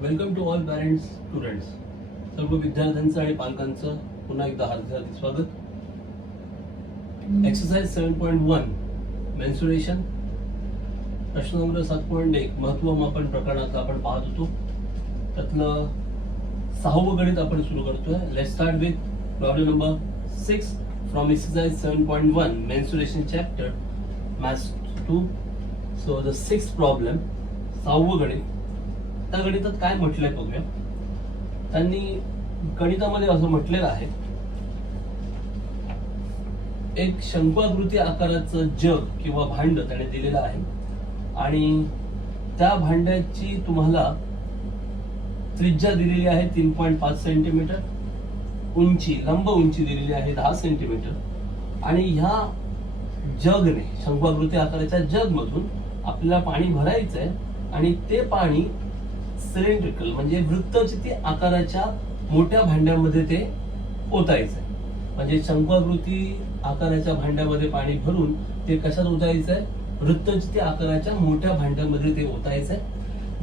Welcome to all parents students. सर्व विद्यार्थ्यांचं आणि पालकांचं पुन्हा एकदा हार्दिक स्वागत. एक्सरसाइज 7.1 मेन्सुरेशन, प्रश्न नंबर 7.1 महत्वमापन प्रकरणाचा आपण पाहत होतो. त्यातलं 6वं गणित आपण सुरू करतोय. Let's start with problem number 6 from exercise 7.1 mensuration chapter maths 2. So the 6th problem, 6वं गणित. त्या गणितात काय म्हटलंय बघूया. त्यांनी गणितामध्ये असं म्हटलेलं आहे, एक शंकवाकृती आकाराचं जग किंवा भांड त्याने दिलेलं आहे आणि त्या भांड्याची तुम्हाला त्रिज्या दिलेली आहे 3.5 सेंटीमीटर, उंची लंब उंची दिलेली आहे 10 सेंटीमीटर आणि ह्या जगने शंकवाकृती आकाराच्या जग मधून आपल्याला पाणी भरायचं आहे आणि ते पाणी सिलेंड्रिकल म्हणजे वृत्तचिती आकाराच्या मोठ्या भांड्यामध्ये ते ओतायचंय. म्हणजे शंकवाकृती आकाराच्या भांड्यामध्ये पाणी भरून ते कशात ओतायचंय? वृत्तचिती आकाराच्या मोठ्या भांड्यामध्ये ते ओतायचंय.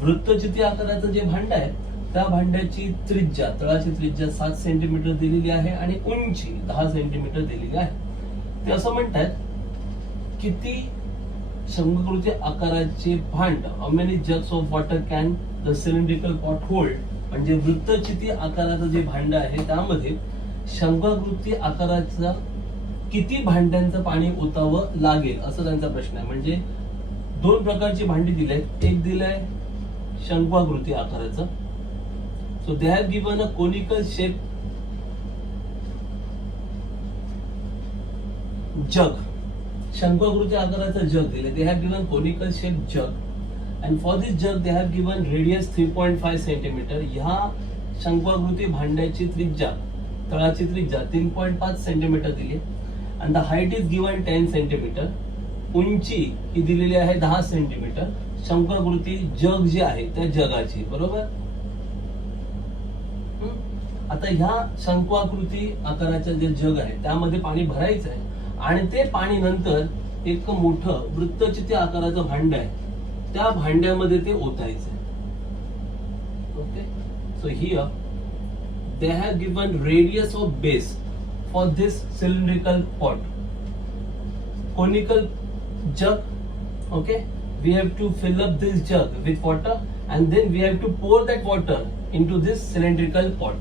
वृत्तचिती आकाराचं जे भांड आहे त्या भांड्याची त्रिज्या, तळाची त्रिज्या 7 सेंटीमीटर दिलेली आहे आणि उंची 10 सेंटीमीटर दिलेली आहे. ते असं म्हणतात, किती शंकवाकृती आकाराचे भांड, how many jugs of water can the cylindrical pot hold, म्हणजे वृत्तचिती आकाराचं जे भांड आहे त्यामध्ये शंकवाकृती आकाराचा किती भांड्यांचं पाणी ओतावं लागेल असं त्यांचा प्रश्न आहे. म्हणजे 2 प्रकारची भांडी दिलेत. एक दिलंय शंकवाकृती आकाराचं. So they have given a conical shape jug. शंकवाकृती आकाराचं जग दिले. They have given conical shape jug and for this jug they have given radius 3.5 centimetre. ह्या शंकवाकृती भांड्याची त्रिज्या, तळाची त्रिज्या 3.5 सेंटीमीटर दिली and the height is given 10 centimetre. उंची ही दिलेली आहे 10 सेंटीमीटर. शंकवाकृती जग जी आहे त्या जगाची, बरोबर. आता ह्या शंकवाकृती आकाराचं जे जग आहे त्यामध्ये पाणी भरायचं आहे आणि ते पाणी नंतर एक मोठं वृत्तचिती आकाराचं भांड आहे त्या भांड्यामध्ये ते ओतायचे. Okay, so here they have given radius of base for this cylindrical pot, conical jug. Okay, we have to fill up this jug with water and then we have to pour that water into this cylindrical pot.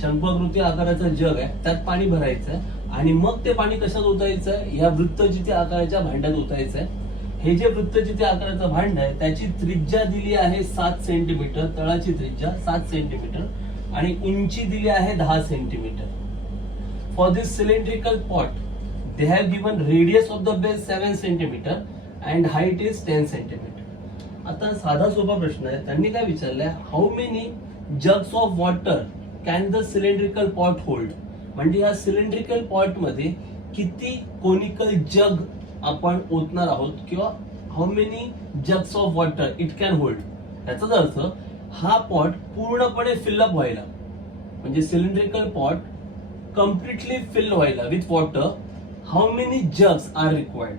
शंकवाकृती आकाराचं jug आहे त्यात पाणी भरायचं आहे आणि मग ते पाणी कशात ओतायचं आहे? या वृत्तचिती आकाराच्या भांड्यात ओतायचं आहे. हे जे वृत्तचिती आकाराचं भांड आहे त्याची त्रिज्या दिली आहे 7 सेंटीमीटर, तळाची त्रिज्या 7 सेंटीमीटर आणि उंची दिली आहे 10 centimetre. For this cylindrical pot they have given radius of the base 7 centimetre and height is 10 centimetre. आता साधा सोपा प्रश्न आहे. त्यांनी काय विचारलंय, how many jugs of water can the cylindrical pot hold. म्हणजे या सिलेंड्रिकल पॉट मध्ये किती कोनिकल जग आपण ओतणार आहोत किंवा how many jugs of water it can hold. याचाच अर्थ हा पॉट पूर्णपणे फिलअप व्हायला, म्हणजे सिलेंड्रिकल पॉट कम्प्लिटली फिल व्हायला with water, how many jugs are required.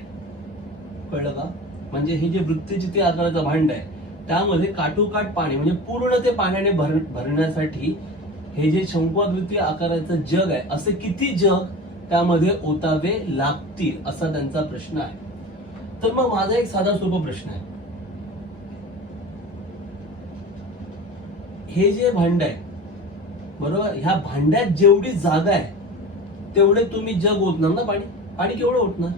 कळलं का? म्हणजे हे जे वृत्तचिती आकाराचं भांड आहे त्यामध्ये काठोकाठ पाणी, म्हणजे पूर्ण ते पाण्याने भरण्यासाठी हे जे शंकवाकृती आकाराचं जग आहे असे किती जग त्यामध्ये ओतावे लागतील असा त्यांचा प्रश्न आहे. तर मग माझा एक साधा सोपा प्रश्न आहे. हे जे भांड आहे, बरोबर, ह्या भांड्यात जेवढी जागा आहे तेवढे तुम्ही जग ओतणार ना पाणी. पाणी केवढं ओतणार?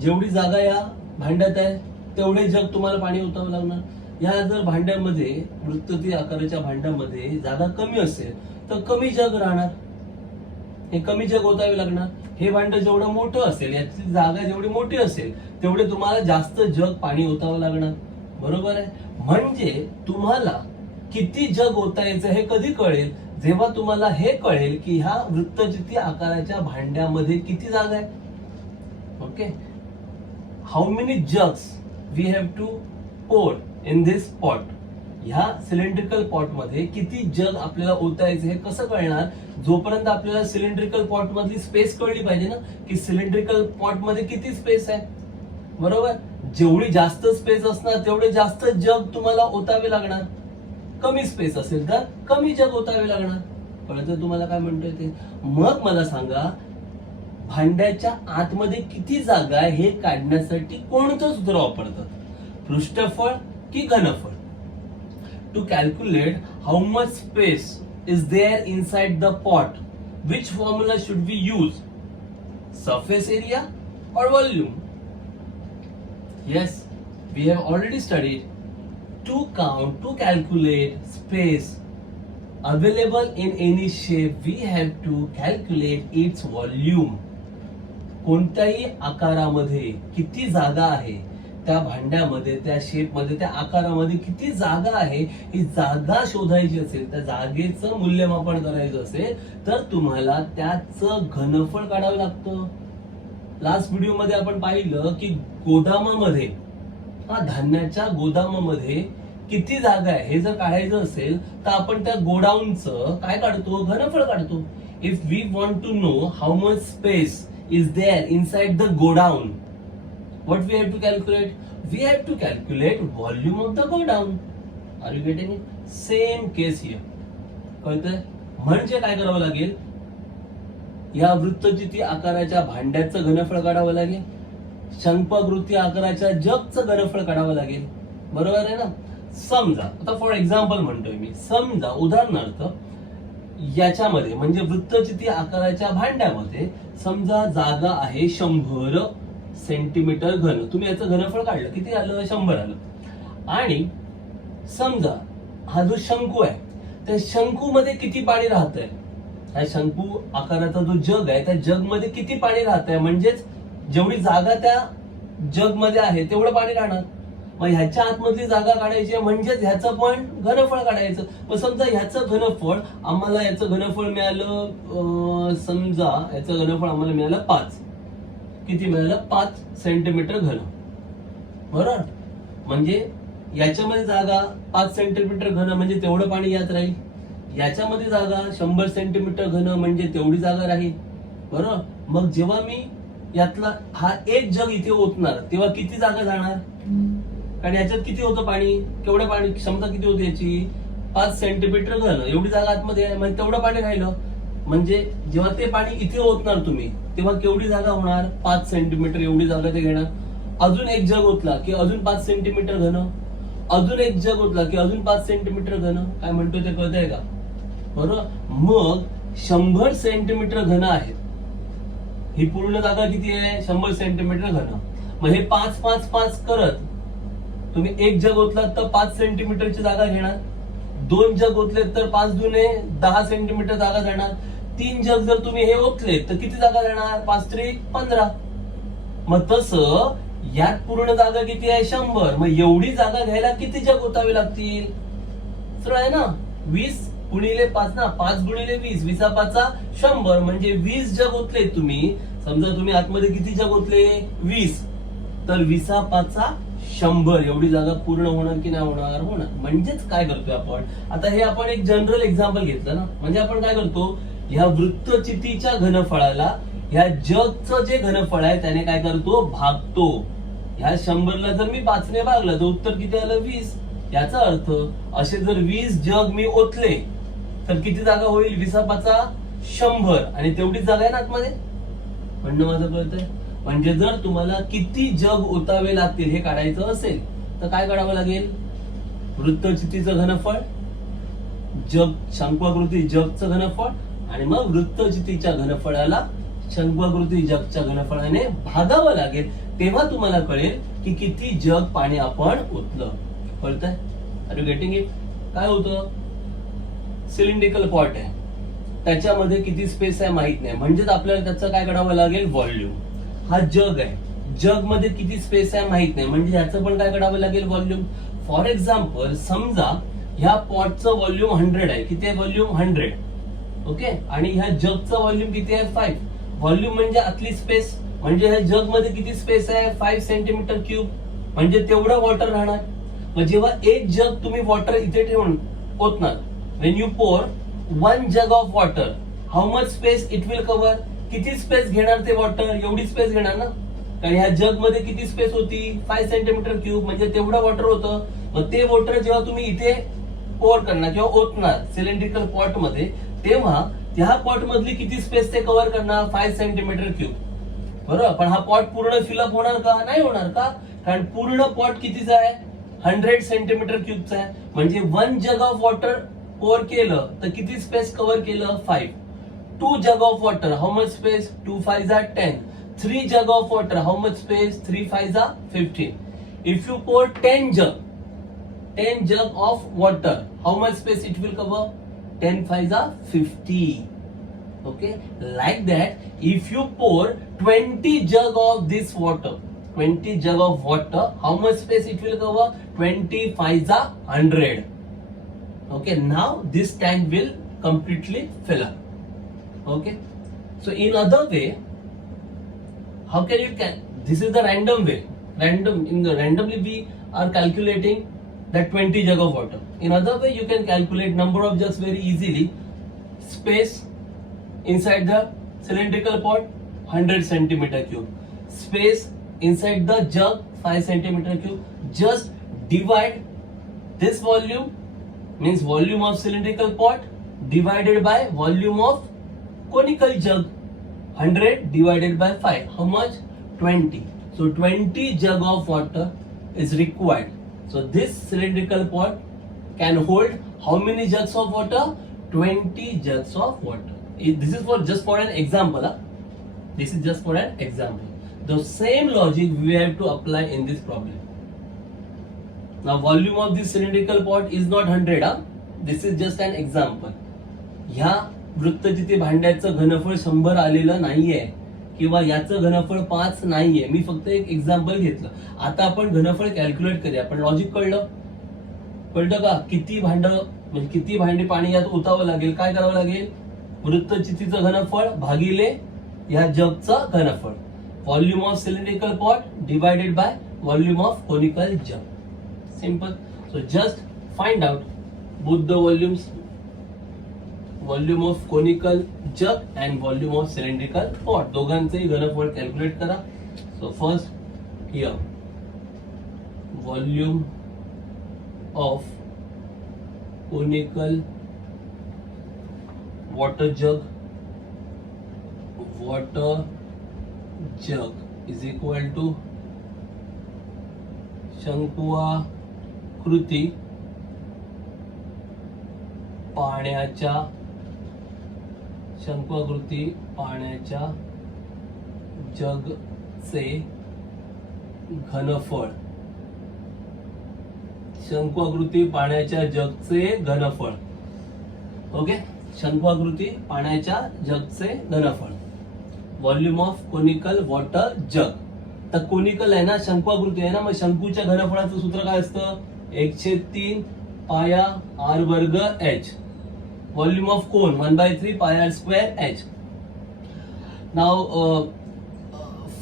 जेवढी जागा या भांड्यात आहे तेवढे जग तुम्हाला पाणी ओतावं लागणार. या जर भांड्यामध्ये, वृत्तचिती आकाराच्या भांड्यामध्ये जागा कमी असेल तर कमी जग राहणार, हे कमी जग ओतावे लागणार. हे भांड जेवढं मोठं असेल, याची जागा जेवढी मोठी असेल तेवढे तुम्हाला जास्त जग पाणी ओतावं लागणार, बरोबर आहे. म्हणजे तुम्हाला किती जग ओतायचं हे कधी कळेल? जेव्हा तुम्हाला हे कळेल की ह्या वृत्तचिती आकाराच्या भांड्यामध्ये किती जागा आहे. Okay, how many jugs we have to pour in this pot. ह्या सिलेंड्रिकल पॉट मध्ये किती जग आपल्याला ओतायचे हे कसं कळणार? जोपर्यंत आपल्याला सिलेंड्रिकल पॉट मधली स्पेस कळली पाहिजे ना, की सिलेंड्रिकल पॉट मध्ये किती स्पेस आहे, बरोबर. जेवढी जास्त स्पेस असणार तेवढे जास्त जग तुम्हाला ओतावे लागणार. कमी स्पेस असेल तर कमी जग ओतावे लागणार. कळतं तुम्हाला काय म्हणतोय ते? मग मला सांगा, भांड्याच्या आतमध्ये किती जागा आहे हे काढण्यासाठी कोणतं सूत्र वापरतात? पृष्ठफळ की घनफळ? To calculate how much space is there inside the pot, which formula should we use? Surface area or volume? Yes, we have already studied to calculate space available in any shape, we have to calculate its volume. कोणत्याही आकारामध्ये किती जागा आहे, त्या भांड्यामध्ये, त्या शेपमध्ये, त्या आकारामध्ये किती जागा आहे, ही जागा शोधायची असेल, त्या जागेचं मूल्यमापन करायचं असेल तर तुम्हाला त्याचं घनफळ काढावं लागतं. लास्ट व्हिडिओ मध्ये आपण पाहिलं की गोदामामध्ये, धान्याच्या गोदामामध्ये किती जागा आहे हे जर काढायचं असेल तर आपण त्या गोडाऊनचं काय काढतो? घनफळ काढतो. If we want to know how much space is there inside the godown, what we have to calculate? We have to calculate volume of the godown. Are you getting it? Same case here. कळतंय? म्हणजे काय करावं लागेल? या वृत्तचिती आकाराच्या भांड्याचं घनफळ काढावं लागेल, शंखपकृती आकाराच्या जगचं घनफळ काढावं लागेल. बरोबर आहे ना? समजा आता फॉर एक्झाम्पल म्हणतोय मी, समजा उदाहरणार्थ याच्यामध्ये म्हणजे वृत्तचिती आकाराच्या भांड्यामध्ये समजा जागा आहे 100 सेंटीमीटर घन. तुम्ही याचं घनफळ काढलं, किती आलं? 100 आलं. आणि समजा हा जो शंकू आहे, त्या शंकूमध्ये किती पाणी राहतंय? ह्या शंकू आकाराचा जो जग आहे, त्या जग मध्ये किती पाणी राहतंय? म्हणजेच जेवढी जागा त्या जग मध्ये आहे तेवढं पाणी राहणार. मग ह्याच्या आतमधली जागा काढायची आहे, म्हणजेच ह्याचं पण घनफळ काढायचं. मग समजा ह्याचं घनफळ आम्हाला, याचं घनफळ मिळालं, समजा याचं घनफळ आम्हाला मिळालं 5. किती मिळालं? 5 सेंटीमीटर घन. बरोबर? म्हणजे याच्यामध्ये जागा 5 सेंटीमीटर घन म्हणजे तेवढं पाणी यात राहील. याच्यामध्ये जागा 100 सेंटीमीटर घन म्हणजे तेवढी जागा राहील. बरोबर? मग जेव्हा मी यातला हा एक जग इथे ओतणार तेव्हा किती जागा जाणार? कारण याच्यात किती होतं पाणी? केवढं पाणी क्षमता किती होती याची? 5 सेंटीमीटर घन. एवढी जागा आतमध्ये आहे म्हणजे तेवढं पाणी राहिलं. म्हणजे जेव्हा ते पाणी इथे ओतणार तुम्ही तेव्हा केवढी जागा होणार? 5 सेंटीमीटर एवढी जागा ते घेणार. अजून एक जग ओतला की अजून 5 सेंटीमीटर घन, अजून एक जग ओतला की अजून 5 सेंटीमीटर घन. काय म्हणतोय ते कळतंय का? बरोबर? मग 100 सेंटीमीटर घन आहे. ही पूर्ण जागा किती आहे? 100 सेंटीमीटर घन. मग हे 5 5 5 करत तुम्ही एक जग ओतलात तर 5 सेंटीमीटरची जागा घेणार. 2 जग ओतले तर 5 दुने 10 सेंटीमीटर जागा जाणार. 3 जग जर तुम्ही हे ओतले तर किती जागा जाणार? 5 त्रिक 15. मग तसं यात पूर्ण जागा किती आहे? 100. मग एवढी जागा घ्यायला किती जग ओतावे लागतील? सरळ आहे ना? 20 गुणिले 5 ना, 5 गुणिले 20, 20 100 म्हणजे 20 जग ओतले तुम्ही. समजा तुम्ही आतमध्ये किती जग ओतले? 20. तर 20 100 एवढी जागा पूर्ण होणार की नाही होणार? होणार. म्हणजेच काय करतोय आपण आता? हे आपण एक जनरल एक्झाम्पल घेतलं ना. म्हणजे आपण काय करतो? ह्या वृत्तचितीच्या घनफळाला ह्या जगचं जे घनफळ आहे त्याने काय करतो? भागतो. ह्या 100ला जर मी 5 ने भागलं तर उत्तर किती आलं? 20. याचा अर्थ असे जर 20 जग मी ओतले तर किती जागा होईल? 20 100 आणि तेवढीच जागा आहे ना आतमध्ये. म्हणणं माझं कळतंय? म्हणजे जर तुम्हाला किती जग ओतावे लागतील हे काढायचं असेल तर काय काढावं लागेल? वृत्तचितीचं घनफळ, जग शंखवाकृती जगचं घनफळ आणि मग वृत्तचितीच्या घनफळाला शंखवाकृती जगच्या घनफळाने भागावं लागेल. तेव्हा तुम्हाला कळेल की किती जग पाणी आपण ओतलं. कळतंय? Are you getting it? काय होतं? सिलेंड्रिकल पॉट आहे, त्याच्यामध्ये किती स्पेस आहे माहित नाही, म्हणजेच आपल्याला त्याचं काय काढावं लागेल? व्हॉल्यूम. हा जग आहे, जग मध्ये किती स्पेस आहे माहित नाही, म्हणजे ह्याचं पण काय काढावं लागेल? व्हॉल्यूम. फॉर एक्झाम्पल समजा ह्या पॉटचं व्हॉल्यूम 100 आहे. किती आहे व्हॉल्यूम? 100. ओके. आणि ह्या जगचं व्हॉल्यूम किती आहे? 5. व्हॉल्यूम म्हणजे आतली स्पेस. म्हणजे ह्या जग मध्ये किती स्पेस आहे? 5 सेंटीमीटर क्यूब. म्हणजे तेवढं वॉटर राहणार. मग जेव्हा एक जग तुम्ही वॉटर इथे ठेवून ओतणार, when you pour 1 jug of water, how much space it will cover? किती स्पेस घेणार ते वॉटर? एवढी स्पेस घेणार ना. कारण ह्या जग मध्ये किती स्पेस होती? 5 सेंटीमीटर क्यूब. म्हणजे तेवढं वॉटर होतं. मग ते वॉटर जेव्हा तुम्ही इथे पोर करणार किंवा ओतणार सिलेंड्रिकल पॉट मध्ये, तेव्हा त्या पॉट मधली किती स्पेस ते कव्हर करणार? 5 सेंटीमीटर क्यूब. बरोबर. पण हा पॉट पूर्ण फिलअप होणार का? नाही होणार. का? कारण पूर्ण पॉट कितीचा आहे? 100 सेंटीमीटर क्यूबचा आहे. म्हणजे 1 जग ऑफ वॉटर पोर केलं तर किती स्पेस कव्हर केलं? 5. 2 जग of water, how much space? 2 5 10. 3 jug of water, how much space? 3 5 15. If you pour 10 jug of water, how much space it will cover? 10 5 50. Okay, like that, if you pour 20 jug of this water, 20 jug of water, how much space it will cover? 20 5 100. Okay, now this tank will completely fill up. Okay, so in other way, how can you this is the random way. Randomly we are calculating that 20 jug of water. In other way, you can calculate number of jugs very easily. Space inside the cylindrical pot 100 centimeter cube. Space inside the jug 5 centimeter cube. Just divide this volume, means volume of cylindrical pot divided by volume of conical jug. 100 divided by 5. How much? 20. So 20 jug of water is required. So this cylindrical pot can hold how many jugs of water? 20 jugs of water. This is just for an example. This is just for an example. The same logic we have to apply in this problem. Now volume of this cylindrical pot is not 100. This is just an example. ह्या वृत्तचिती भांड्याचं घनफळ 100 आलेलं नाहीये किंवा याचं घनफळ 5 नाहीये. मी फक्त एक एक्झाम्पल घेतलं. आता आपण घनफळ कॅल्क्युलेट करूया. पण लॉजिक कळलं का? किती म्हणजे किती भांडे पाणी यात ओतावं लागेल? काय करावं लागेल? वृत्तचितीचं घनफळ भागिले या जगचं घनफळ. Volume of cylindrical pot divided by volume of conical jug. Simple. So just find out both the volumes, volume of conical jug and volume of cylindrical pot. दोघांचेही घनफळ कॅल्क्युलेट करा. So first here volume of conical water jug is equal to शंकुआकृती पाण्याच्या जगचे घनफळ. शंकुआकृती पाण्याच्या जगचे घनफळ. ओके, शंकुआकृती पाण्याच्या जगचे घनफळ. व्हॉल्यूम ऑफ कोनिकल वॉटर जग. तर कोनिकल आहे ना, शंकुआकृती आहे ना, मग शंकूच्या घनफळाचं सूत्र काय असतं? 1/3 पाया r वर्ग h. Volume of cone 1/3 pi r square h. Now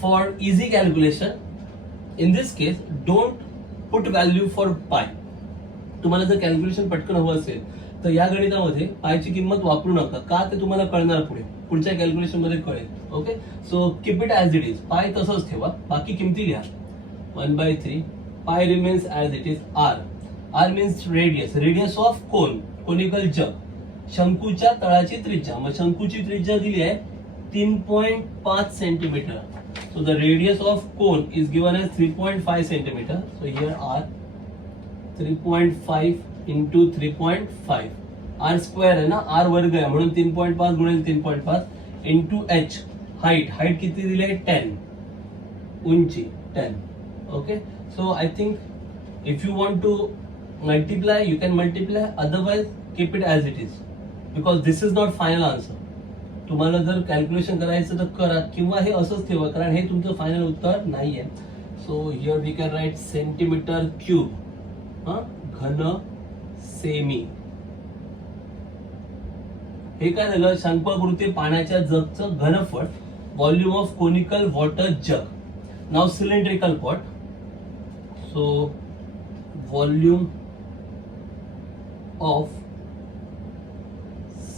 for easy calculation, in this case don't put value for pi. तुम्हाला जर कॅल्क्युलेशन पटकन हवं असेल तर या गणितामध्ये पायची किंमत वापरू नका. का ते तुम्हाला कळणार पुढच्या कॅल्क्युलेशन मध्ये कळेल. Okay, so keep it as it is. पाय तसंच ठेवा, बाकी किमती लिहा. 1/3 पाय remains as it is. r means radius of conical जग. शंकूच्या तळाची त्रिज्या. मग शंकूची त्रिज्या दिली आहे 3.5 centimetre. So the radius of cone is given as 3.5 centimetre. So here r 3.5 into 3.5. r square आहे ना, r वर्ग आहे म्हणून 3.5 गुणिले 3.5 इंटू h. हाईट किती दिली आहे? 10. उंची 10. Okay, so I think if you want to multiply, you can multiply, otherwise keep it as it is, because this is not final answer. तुम्हाला जर कॅल्क्युलेशन करायचं तर करा किंवा हे असंच ठेवा, कारण हे तुमचं फायनल उत्तर नाहीये. So here we can write centimetre cube, घन सेमी. हे काय झालं? शंकुआकृती पाण्याच्या जगचं घनफळ. Volume of conical water jug. नाव cylindrical pot. So volume of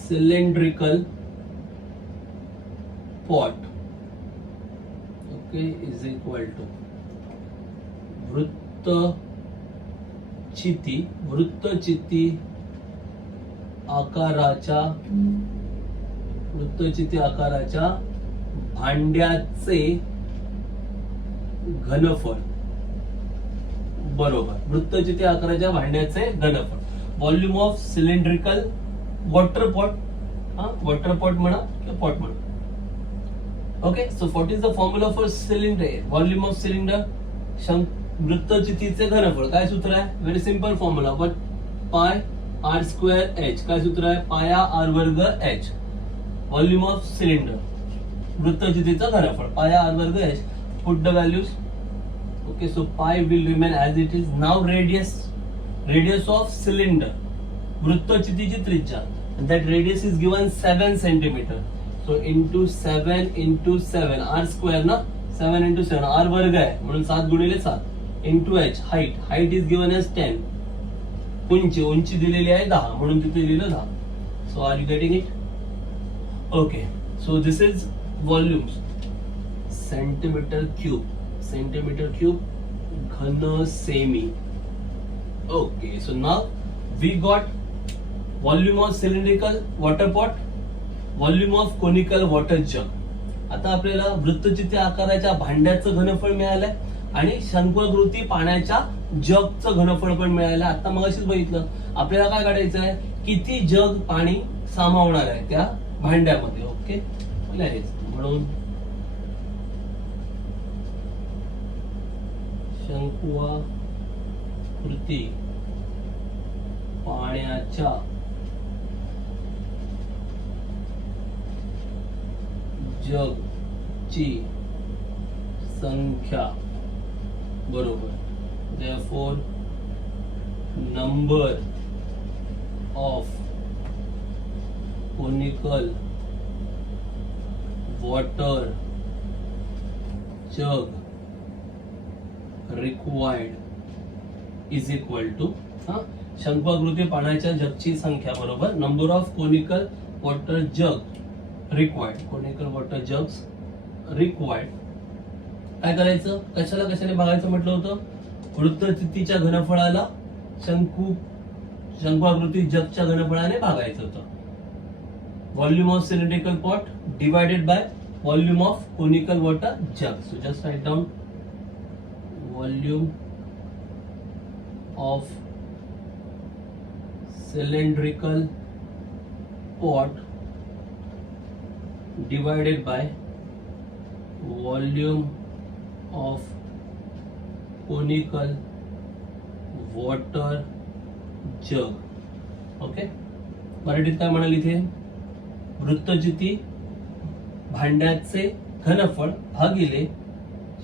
cylindrical pot, okay, is equal to वृत्तचिती आकाराच्या वृत्तचिती आकाराच्या भांड्याचे घनफळ बरोबर वृत्तचिती आकाराच्या भांड्याचे घनफळ volume of cylindrical water pot water pot म्हणा किंवा पॉट म्हणा okay so what is the formula for cylinder volume of cylinder वृत्तचितीचे घनफळ काय सूत्र आहे very simple formula but pi r square h काय सूत्र आहे पाया आर वर्ग एच व्हॉल्यूम ऑफ सिलेंडर वृत्तचितीचं घनफळ पाया आर वर्ग h put the values okay so pi will remain as it is now radius of cylinder वृत्तचितीची त्रिज्या and that radius is given 7 centimeter so into 7 into 7 r square ना 7 into 7 r वर्ग आहे म्हणून 7 गुणिले 7 into h height is given as 10 उंची दिलेली आहे 10 म्हणून तिथे लिहिलं 10 so are you getting it okay so this is volumes centimeter cube घन semi okay so now we got volume of cylindrical water pot volume of conical water jug आता आपल्याला वृत्तचिती आकाराच्या भांड्याचं घनफळ मिळालंय आणि शंकवाकृती पाण्याच्या जगचं घनफळ पण मिळालं आता मगाशीच बघितलं आपल्याला काय काढायचं आहे किती जग पाणी सामावणार आहे त्या भांड्यामध्ये ओके म्हणून शंकवाकृती पाण्याच्या जगची संख्या बरोबर therefore number of conical water jug required is equal to शंकवाकृती पाण्याच्या जगची संख्या बरोबर नंबर ऑफ कोनिकल वॉटर जग रिक्वायर्ड काय करायचं कशाने बघायचं म्हटलं होतं वृत्तचितीच्या घनफळाला शंकवाकृती जगच्या घनफळाने भागायचं होतं volume of cylindrical pot divided by volume of conical water jug so just write down volume of cylindrical pot divided by volume of conical water jug okay मराठीत काय म्हणाल इथे वृत्तचिती भांड्याचे घनफळ भागिले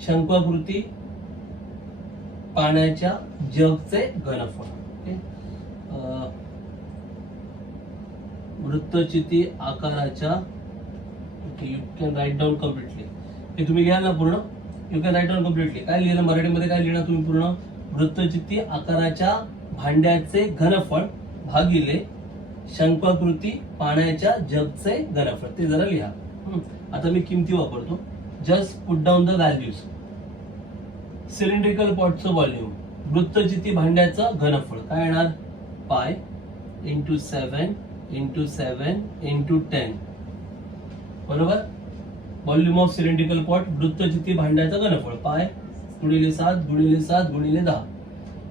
शंकवाकृती पाण्याच्या जगचे घनफळ वृत्तचिती आकाराच्या you can write down completely हे तुम्ही लिहाल ना पूर्ण you can write down completely काय लिहिलं मराठीमध्ये काय लिहिणार तुम्ही पूर्ण वृत्तचिती आकाराच्या भांड्याचे घनफळ भागिले शंकवाकृती पाण्याच्या जगचे घनफळ ते जरा लिहा आता मी किमती वापरतो just put down the values cylindrical पॉटचं व्हॉल्यूम वृत्तचिती भांड्याचं घनफळ काय येणार पाय इंटू 7 इंटू 7 इंटू 10 बरोबर व्हॉल्यूम ऑफ सिलेंड्रिकल पॉट वृत्तचिती भांड्याचं घनफळ पाय गुणिले 7 गुणिले 7 गुणिले 10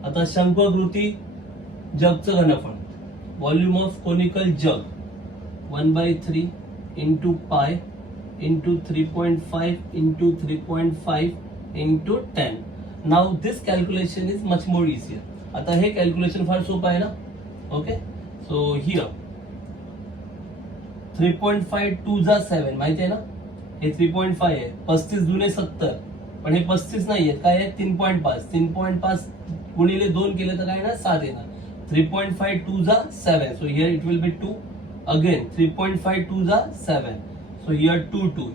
आता शंकवाकृती जगचं घनफळ व्हॉल्यूम ऑफ कोनिकल जग 1/3 into pi into 3.5 into 3.5 into 10 now this calculation is much more easier आता हे कॅल्क्युलेशन फार सोपं आहे ना ओके सो हिअर 3.5 2 जा 7 माहिती आहे ना हे 3.5 आहे 35 दुने 70 पण हे 35 नाही आहेत काय आहे 3.5 गुणिले 2 केले तर काय येणार 7 येणार 3.5 2 जा 7 so here it will be 2 again 3.5 2 जा 7 so here 2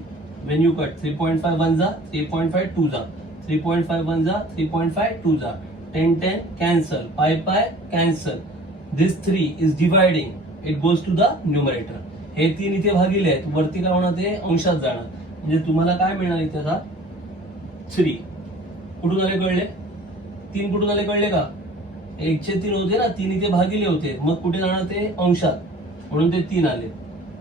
when you cut 3.5 1 जा 3.5 2 जा 3.5 1 जा 3.5 2 जा 10 cancel pi cancel this 3 is dividing it goes to the numerator हे 3 इथे भागिले आहेत वरती काय होणार ते अंशात जाणार म्हणजे तुम्हाला काय मिळणार इथे आता 3 कुठून आले कळले 3 कुठून आले कळले का 1/3 होते ना 3 इथे भागिले होते मग कुठे जाणार ते अंशात म्हणून ते 3 आले.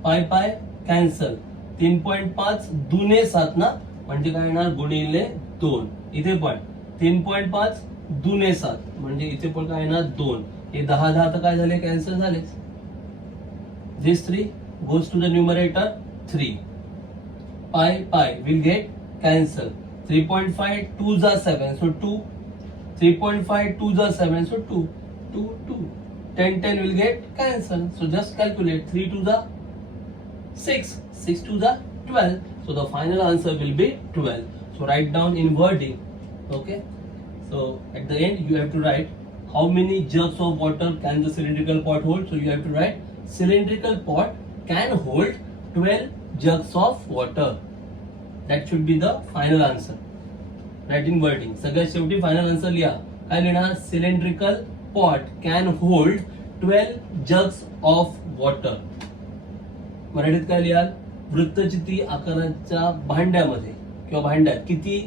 पाय पाय कॅन्सल. 3.5 दुने 7 ना, म्हणजे काय येणार गुणिले 2. इथे पण 3.5 दुने 7 म्हणजे इथे पण काय येणार 2. हे 10 10 तर काय झाले कॅन्सल झाले. This 3 goes to the numerator 3. Pi will get cancel. 3.5 2 are 7 so 2. 3.5 2 are 7 so 2. 2 2. 10 10 will get cancel. So just calculate 3 to the 6. 6 to the 12. So the final answer will be 12. So write down in wording. Okay. So at the end you have to write how many jugs of water can the cylindrical pot hold. So you have to write cylindrical pot can hold 12 jugs of water. That should be the final answer. Write in wording. सगळ्यात शेवटी final answer लिहा. काय लिहिणार cylindrical pot can hold 12 jugs of water. मराठीत काय लिहाल वृत्तचिती आकाराच्या भांड्यामध्ये किंवा भांड्यात किती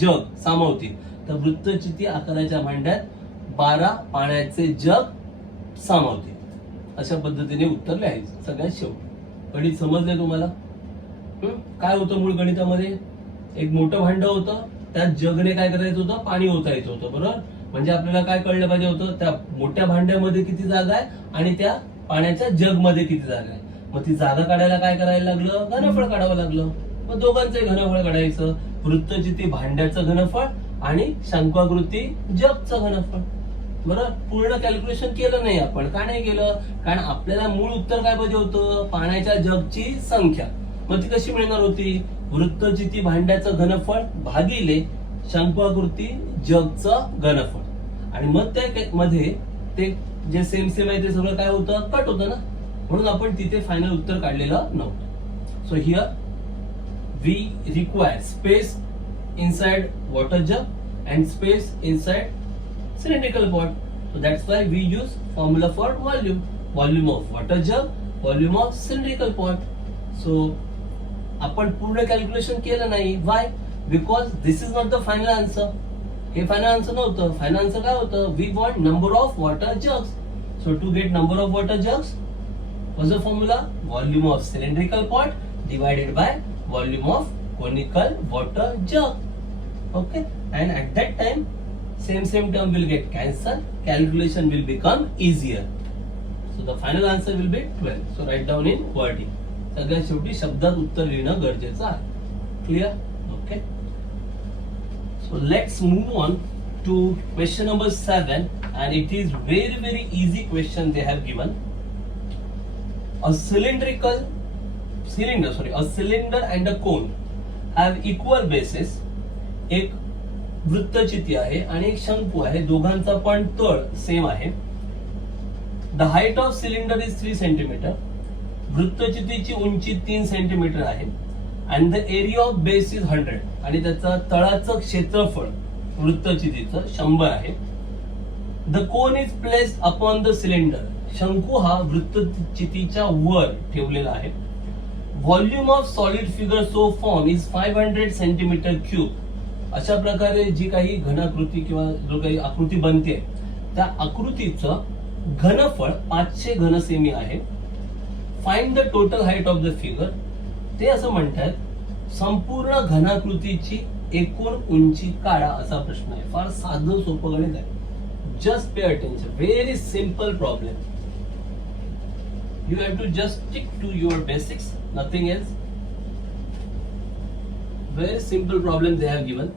जग सामावतील. तर वृत्तचिती आकाराच्या भांड्यात 12 पाण्याचे जग सामावतील. अशा पद्धतीने उत्तर लिहायचं सगळ्यात शेवटी. गणित समजले तुम्हाला. काय होतं मूळ गणितामध्ये एक मोठं भांड होतं त्यात जगने काय करायचं होतं पाणी ओतायचं होतं बरोबर. म्हणजे आपल्याला काय कळलं पाहिजे होतं त्या मोठ्या भांड्यामध्ये किती जागा आहे आणि त्या पाण्याच्या जग मध्ये किती जागा आहे. मग ती जागा काढायला काय करायला लागलं घनफळ काढावं लागलं. मग दोघांचे घनफळ काढायचं. वृत्तचिती भांड्याचं घनफळ आणि शंकवाकृती जगचं घनफळ. बरं पूर्ण कॅल्क्युलेशन केलं नाही आपण. का नाही केलं कारण आपल्याला मूळ उत्तर काय पाहिजे होतं पाण्याच्या जगची संख्या. मग ती कशी मिळणार होती वृत्तचिती भांड्याचं घनफळ भागिले शंकवाकृती जगचं घनफळ. आणि मग त्या मध्ये ते जे सेम सेम आहे ते सगळं काय होतं कट होतं ना. म्हणून आपण तिथे फायनल उत्तर काढलेलं नव्हतं. So here we require space inside water jug and space inside cylindrical pot. So that's why we use formula for volume. Volume of water jug, volume of cylindrical pot. So आपण पूर्ण calculation केलं नाही. Why? Because this is not the final answer. हे final answer नव्हतं. Final answer काय होतं we want number of water jugs. So to get number of water jugs what's the formula? Volume of cylindrical pot divided by volume of conical water jug. Okay, and at that time same term will get cancelled. Calculation will become easier. So the final answer will be 12. So write down in wording. सगळ्यात शेवटी शब्दात उत्तर लिहिणं गरजेचं आहे. Clear? Okay. So let's move on to question number 7 and it is very easy question they have given. A cylinder and a cone have equal bases. एक वृत्तचिती आहे आणि एक शंकू आहे. दोघांचा पण तळ सेम आहे. The height of cylinder is 3 centimetre. वृत्तचितीची उंची 3 सेंटीमीटर आहे. And the area of base is 100 आणि त्याचा तळाचं क्षेत्रफळ वृत्तचितीचं 100 आहे. The cone is placed upon the cylinder. शंकू हा वृत्तचितीच्या वर ठेवलेला आहे. Volume of solid figure so form is 500 centimetre cube. अशा प्रकारे जी काही घनाकृती किंवा जो काही आकृती बनते त्या आकृतीचं घनफळ 500 घनसेमी आहे. Find the total height of the figure. ते असं म्हणतात संपूर्ण घनाकृतीची एकूण उंची काढा असा प्रश्न आहे. फार साधं सोपं गणित आहे. Just pay attention. Very simple problem. You have to just stick to your basics nothing else. Very simple problem they have given.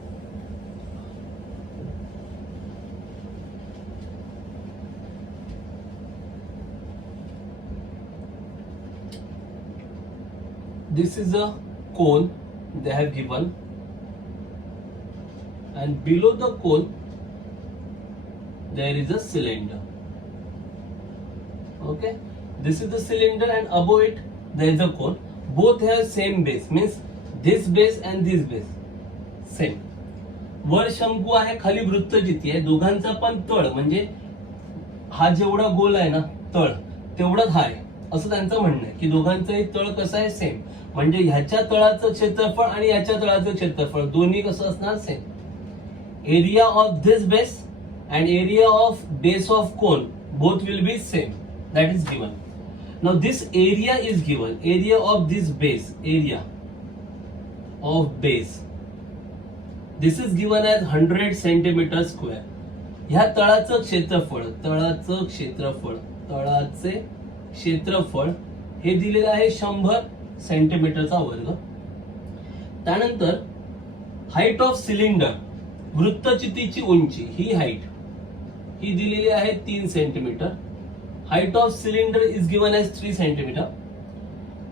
This is a cone they have given and below the cone there is a cylinder. Okay, this is the cylinder and above it there is a cone. Both have same base, means this base and this base same. वर शंकू आहे खाली वृत्तचिती आहे. दोघांचा पण तळ म्हणजे हा जेवढा गोल आहे ना तळ तेवढाच हा आहे असं त्यांचं म्हणणं आहे की दोघांचंही तळ कसं आहे सेम. म्हणजे ह्याच्या तळाचं क्षेत्रफळ आणि याच्या तळाचं क्षेत्रफळ दोन्ही कसं असणार same. Area of this base and area of base of cone both will be same. That is given. Now this area is given, area of this base, area of base, this is given as 100 centimeter square. ह्या तळाचं क्षेत्रफळ हे दिलेलं आहे 100 सेंटीमीटरचा वर्ग. त्यानंतर height of cylinder, वृत्तचितीची उंची, ही height ही दिलेली आहे 3 centimetre. Height of cylinder is given as 3 centimetre.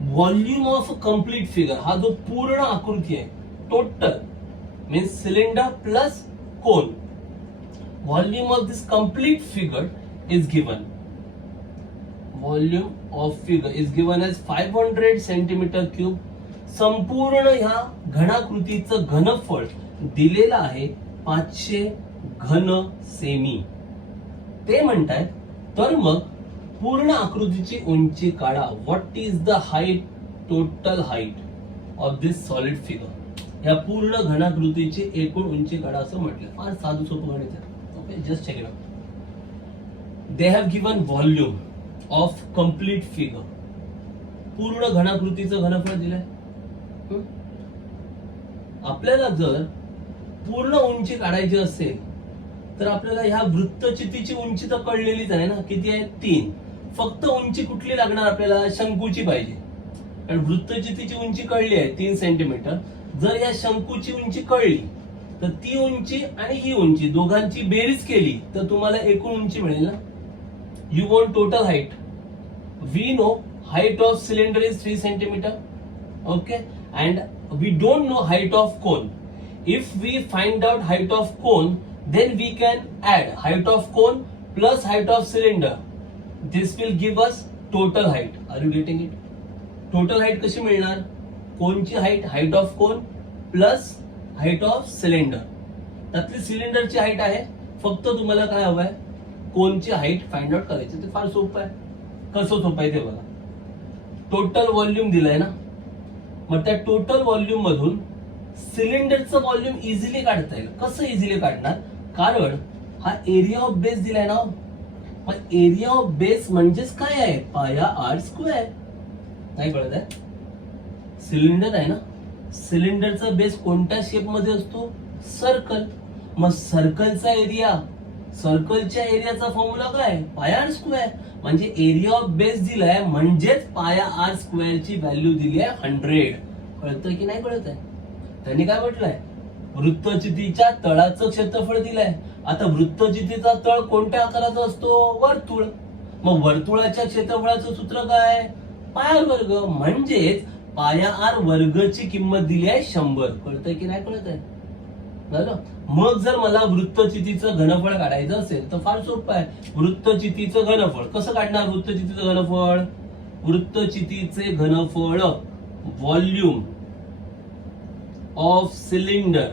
Volume of complete figure, हा जो पूर्ण आकृती आहे, total means cylinder plus cone, volume of this complete figure is given, volume of figure is given as 500 centimetre cube. संपूर्ण ह्या घनाकृतीचं घनफळ दिलेलं आहे 500 घन सेमी. ते म्हणतायत तर मग पूर्ण आकृतीची उंची काढा. What is the height, total height of this solid figure. या पूर्ण घनाकृतीची एकूण उंची काढा असं म्हटलं. फार साधं सोपं गणित आहे. Okay, just check it out. They have given volume of complete figure. पूर्ण घनाकृतीचं घनफळ दिलंय. आपल्याला जर पूर्ण उंची काढायची असेल तर आपल्याला ह्या वृत्तचितीची उंची तर कळलेलीच आहे ना, किती आहे 3. फक्त उंची कुठली लागणार आपल्याला, शंकूची पाहिजे. कारण वृत्तचितीची उंची कळली आहे 3 सेंटीमीटर. जर या शंकूची उंची कळली तर ती उंची आणि ही उंची दोघांची बेरीज केली तर तुम्हाला एकूण उंची मिळेल ना. You want total height. We know height of cylinder is 3 centimetre. Okay, and we don't know height of cone. If we find out height of cone, then we can add height of cone plus height of cylinder. This will give us total height. Are you getting it? Total height कशी मिळणार? कोनची height, height of cone plus height of cylinder. त्यातली सिलेंडरची height आहे. फक्त तुम्हाला काय हवंय, कोनची हाईट फाइंड आउट करायची. ते फार सोपं आहे. कसं सोपं आहे ते बघा. टोटल व्हॉल्यूम दिलाय ना, मग त्या टोटल व्हॉल्यूम मधून सिलेंडरचं व्हॉल्यूम इझिली काढता येईल. कसं इझिली काढणार, कारण हा एरिया ऑफ बेस दिलाय ना. मग एरिया ऑफ बेस म्हणजेच काय आहे, पाया आर स्क्वेअर. नाही कळत आहे. सिलेंडर आहे ना, सिलेंडरचा बेस कोणत्या शेप मध्ये असतो, सर्कल. मग सर्कलचा एरिया, सर्कलच्या एरियाचा फॉर्म्युला काय, पाया आर स्क्वेअर. म्हणजे एरिया ऑफ बेस दिलाय म्हणजेच पाया आर स्क्वेअर ची व्हॅल्यू दिली आहे 100. कळतंय की नाही कळत आहे. त्यांनी काय म्हटलंय, वृत्तचितीच्या तळाचं क्षेत्रफळ दिलंय. आता वृत्तचितीचा तळ कोणत्या आकाराचा असतो, वर्तुळ. मग वर्तुळाच्या क्षेत्रफळाचं सूत्र काय, पाया आर वर्ग. म्हणजेच पाया आर वर्गची किंमत दिली आहे 100. कळतंय की नाही कळत आहे. मग जर मला वृत्तचितीचं घनफळ काढायचं असेल तर फार सोपं आहे. वृत्तचितीचं घनफळ कसं काढणार, वृत्तचितीचं घनफळ, वृत्तचितीचे घनफळ व्हॉल्यूम ऑफ सिलेंडर.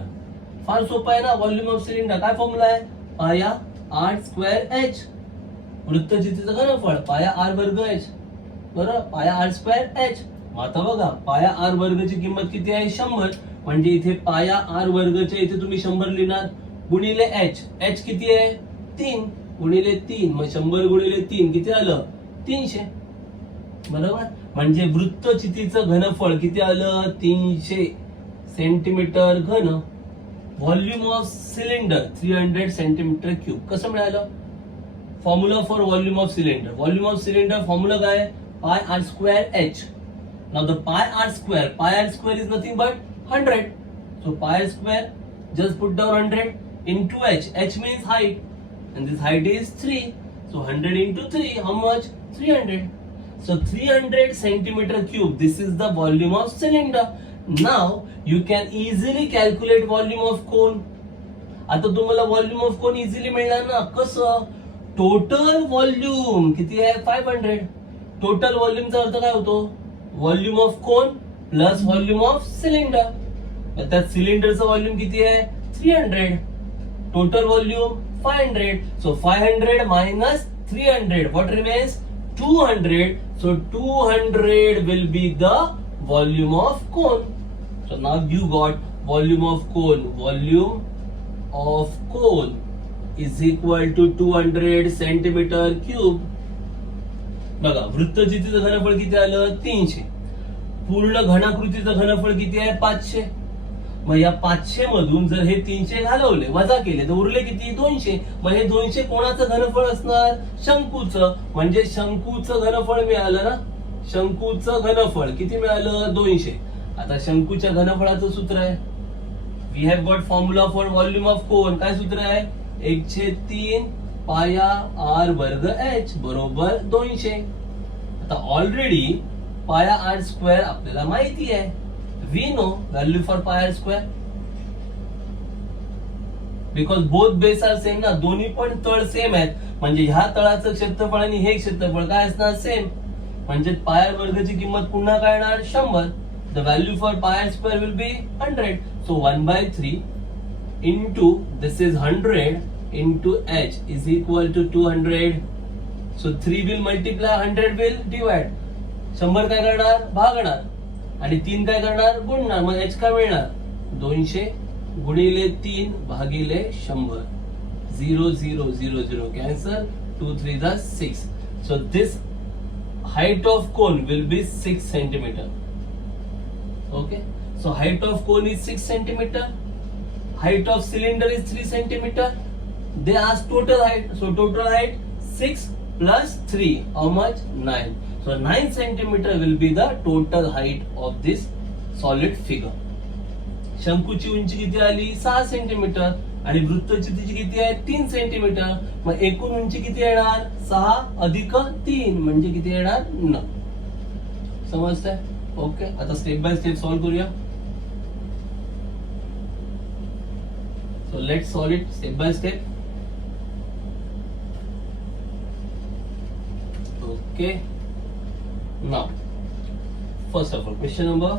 फार सोपं आहे ना, व्हॉल्यूम ऑफ सिलेंडर काय फॉर्म्युला आहे, पाया आर स्क्वेअर एच. वृत्तचितीचं घनफळ पाया आर वर्ग एच, बरोबर, पाया आर स्क्वेअर एच. आता बघा, पाया आर वर्गची किंमत किती आहे, 100. म्हणजे इथे पाया आर वर्गच्या इथे तुम्ही 100 लिहिणार, गुणिले एच. एच किती आहे, 3 गुणिले 3. मग 100 गुणिले 3 किती आलं, 300. बरोबर. म्हणजे वृत्तचितीचं घनफळ किती आलं, 300 सेंटीमीटर घन. Volume of cylinder 300 centimetre cube. कसं मिळालं, formula for volume of cylinder. Volume of cylinder formula काय, pi r square h. Now the pi r square is nothing but 100. So pi r square, just put down 100 into h. H means height, and this height is 3. So 100 into 3, how much? 300. So 300 centimeter cube. This is the volume of cylinder. Now you can easily calculate volume of cone. आता तुम्हाला volume of cone easily मिळणार ना. कसं, total volume किती आहे, 500. Total व्हॉल्यूमचा अर्थ काय होतो, volume of cone plus volume of cylinder. त्यात सिलेंडरचं व्हॉल्यूम किती आहे, 300. Total volume 500. So 500 minus 300, what remains, 200. So 200 will be the volume of cone. So now you got volume of cone. Volume of cone is equal to 200 centimetre cube. बघा वृत्तचितीचं घनफळ किती आलं 300. पूर्ण घनाकृतीचं घनफळ किती आहे 500. मग या 500 मधून जर हे 300 घालवले वजा केले तर उरले किती 200. मग हे 200 कोणाचं घनफळ असणार शंकूचं. म्हणजे शंकूचं घनफळ मिळालं ना. शंकूचं घनफळ किती मिळालं 200. आता शंकूच्या घनफळाचं सूत्र आहे we have got formula for volume of cone. काय सूत्र आहे 1/3 पाया आर वर्ग एच बरोबर 200. आता ऑलरेडी पाया आर स्क्वेअर आपल्याला माहिती आहे. We know value for pi r square because both base are same ना. दोन्ही पण तळ सेम आहेत. म्हणजे ह्या तळाचं क्षेत्रफळ आणि हे क्षेत्रफळ काय असणार सेम. म्हणजे पाय आर वर्गची किंमत पुन्हा काय येणार 100. The value for pi r square will be 100. So 1/3 into this is 100 into h is equal to 200. So 3 will multiply 100 will divide. 100 काय करणार भागणार आणि 3 काय करणार गुणणार. मग h काय मिळणार 200 गुणिले 3 भागिले 100. 0 0 0 0 cancel. 2 3 is 6. So this height of cone will be 6 centimeter. Okay. So height of cone is 6 centimeter. Height of cylinder is 3 centimeter. They ask total height. So total height 6 plus 3. How much? 9. So 9 centimeter will be the total height of this solid figure. शंकूची उंची किती आली 6 centimetre आणि वृत्तचितीची किती आहे 3 centimetre. मग एकूण उंची किती येणार 6 अधिक 3 म्हणजे किती येणार 9. समजतंय. ओके. आता स्टेप बाय स्टेप सॉल्व करूया. So let's solve it step by step. Okay. Now, first of all, question number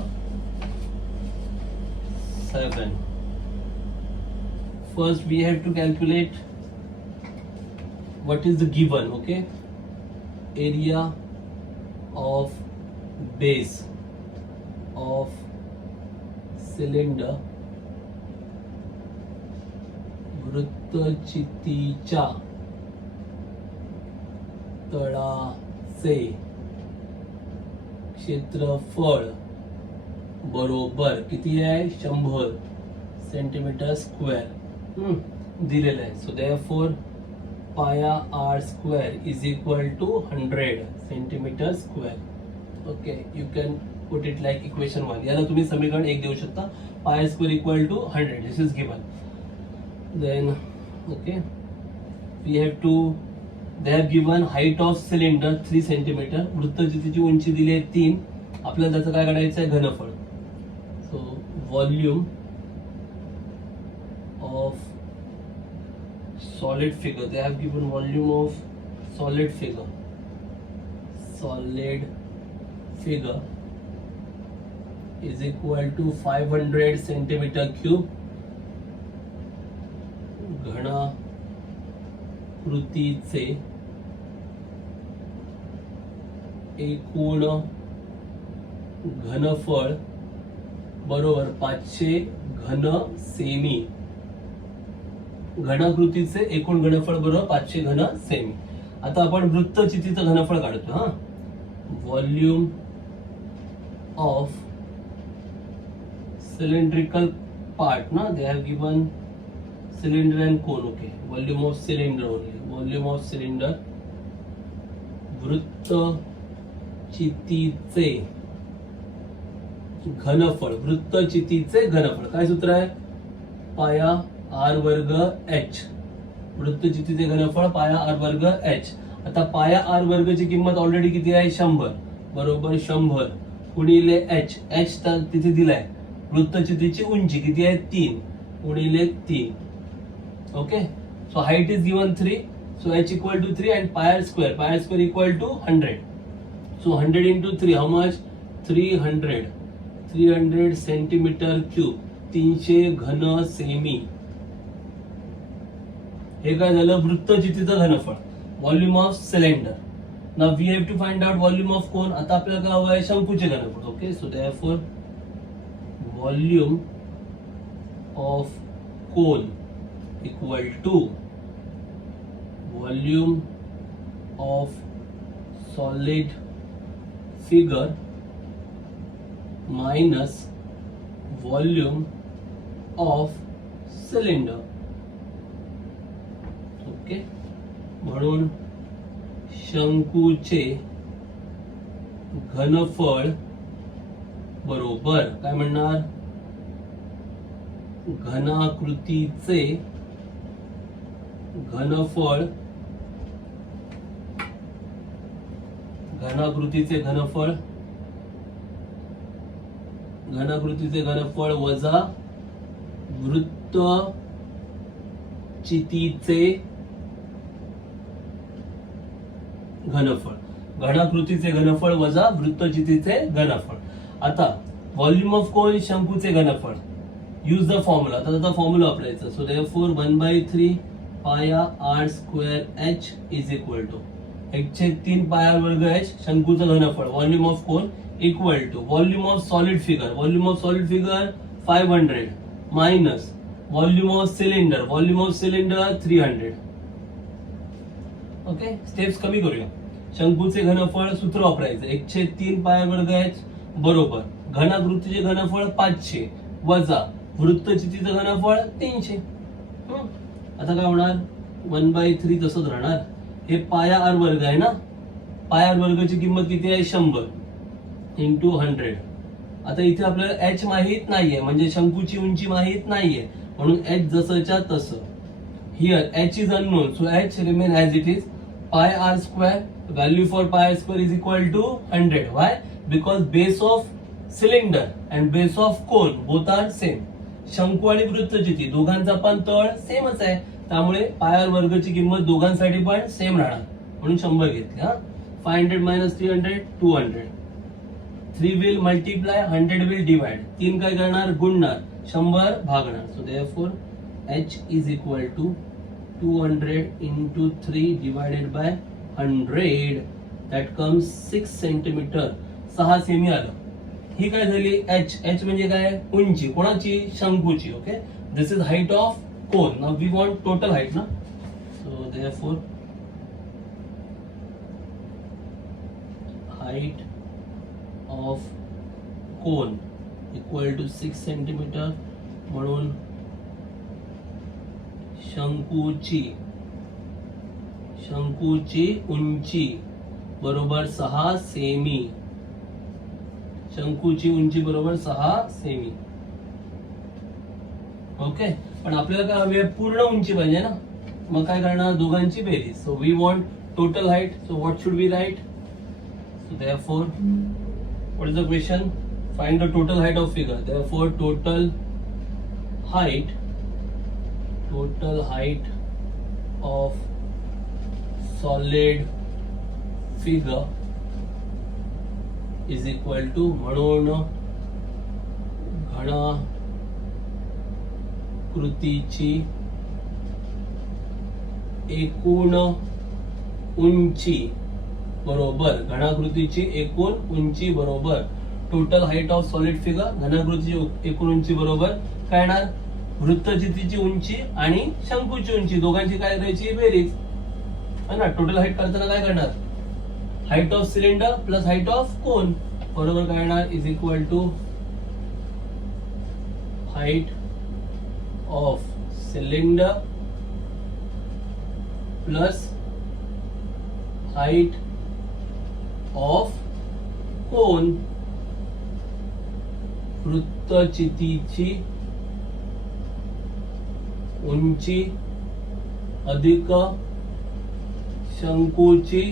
7. First, we have to calculate what is the given. Okay, area of base of cylinder. वृत्तचितीच्या तळाचे क्षेत्रफळ बरोबर किती आहे 100 centimetre square दिलेलं आहे. So therefore pi r square is equal to 100 centimetre square. Okay. You can put it like equation 1. याला तुम्ही समीकरण 1 देऊ शकता. Pi square equal to 100. This is given. Then okay, we have to they have given height of cylinder 3 centimeter. वृत्तचितीची उंची दिली आहे 3. आपल्याला त्याचं काय काढायचं आहे घनफळ. So volume of solid figure. They have given volume of solid figure. Solid figure is equal to 500 centimeter cube. घनाकृतीचे एकूण घनफळ बरोबर 500 घन सेमी. घनाकृतीचे एकूण घनफळ बरोबर 500 घन सेमी. आता आपण वृत्तचितीचं घनफळ काढतो. हा व्हॉल्यूम ऑफ सिलेंड्रिकल पार्ट ना. दे have given cylinder and cone. Okay, volume of cylinder only. Volume of cylinder. वृत्तचितीचे घनफळ. वृत्तचितीचे घनफळ काय सूत्र आहे पाया आर वर्ग एच. वृत्तचितीचे घनफळ पाया आर वर्ग एच. आता पाया आर वर्गची किंमत ऑलरेडी किती आहे 100 बरोबर 100 गुणिले एच. एच तिथे दिलाय. वृत्तचितीची उंची किती आहे 3 गुणिले 3. Okay, so height is given 3, so h equal to 3 and pi r square equal to 100. So 100 into 3, how much? 300 centimeter cube. 300 घन सेमी. हे काय झालं वृत्तचितीचं घनफळ. Volume of cylinder. Now we have to find out volume of cone. आता आपल्याला काय हवं आहे शंकूचे घनफळ. Okay. So therefore volume of cone equal to volume of solid figure minus volume of cylinder. Okay, म्हणून शंकूचे घनफळ बरोबर काय म्हणणार, घनाकृतीचे घनफळ, घनाकृतीचे घनफळ, घनाकृतीचे घनफळ वजा वृत्तचितीचे घनफळ, घनाकृतीचे घनफळ वजा वृत्तचितीचे घनफळ. आता व्हॉल्यूम ऑफ कोन शंकूचे घनफळ, यूज द फॉर्म्युला. आता त्याचा फॉर्म्युला वापरायचा. So therefore 1/3 pi r square h is equal to 1/3 pi वर्ग h शंकूचं घनफळ, volume of cone equal to volume of solid figure, volume of solid figure 500 minus volume of cylinder, volume of cylinder 300. Okay, steps कमी करूया. शंकूचे घनफळ सूत्र वापरायचं, 1/3 pi वर्ग h बरोबर घनाकृतीचे घनफळ 500 वजा वृत्तचितीचं घनफळ 300. आता काय होणार, 1/3 तसंच राहणार. हे पाया r वर्ग आहे ना, पाया r वर्गाची किंमत किती आहे, 100 इंटू 100. आता इथे आपल्याला h माहित नाहीये, म्हणजे शंकूची उंची माहित नाहीये, म्हणून h जसंच्या तसं. Here h is unknown, so h remain as it is. Pi r square, value for pi square is equal to 100. Why? Because base of cylinder and base of cone both are same. शंकू आणि वृत्तचिती दोघांचा पण तळ सेमच आहे, त्यामुळे पाय r वर्गची किंमत दोघांसाठी पण सेम राहणार, म्हणून 100 घेतली. 500 minus 300 200. 3 will multiply, 100 will divide. 3 काय करणार, गुणणार, 100 भागणार. So therefore h is equal to 200 into 3 divided by 100. That comes 6 centimeter. 6 semi आलं. ही काय झाली, h. h म्हणजे काय, उंची कोणाची, शंकूची. Okay, this is height of cone. Now we want total height ना, so therefore height of cone equal to 6 centimeter. म्हणून शंकूची उंची बरोबर 6 सेमी. शंकूची उंची बरोबर 6 सेमी. ओके, पण आपल्याला काय हवी आहे, पूर्ण उंची पाहिजे ना, मग काय करणार, दोघांची बेरीज. So we want total height. So what should we write? So therefore, what is the question? Find the total height of figure. Therefore, total height of solid figure is equal to, म्हणून घनाकृतीची एकूण उंची बरोबर, घनाकृतीची एकूण उंची बरोबर total height of solid figure. घनाकृतीची एकूण उंची बरोबर काय येणार, वृत्तचितीची उंची आणि शंकूची उंची दोघांची काय करायची, बेरीज है ना. टोटल हाईट करताना काय करणार, height of cylinder plus height of cone बरोबर काय येणार, is equal to height of cylinder plus height of cone. वृत्तचितीची उंची अधिक शंकूची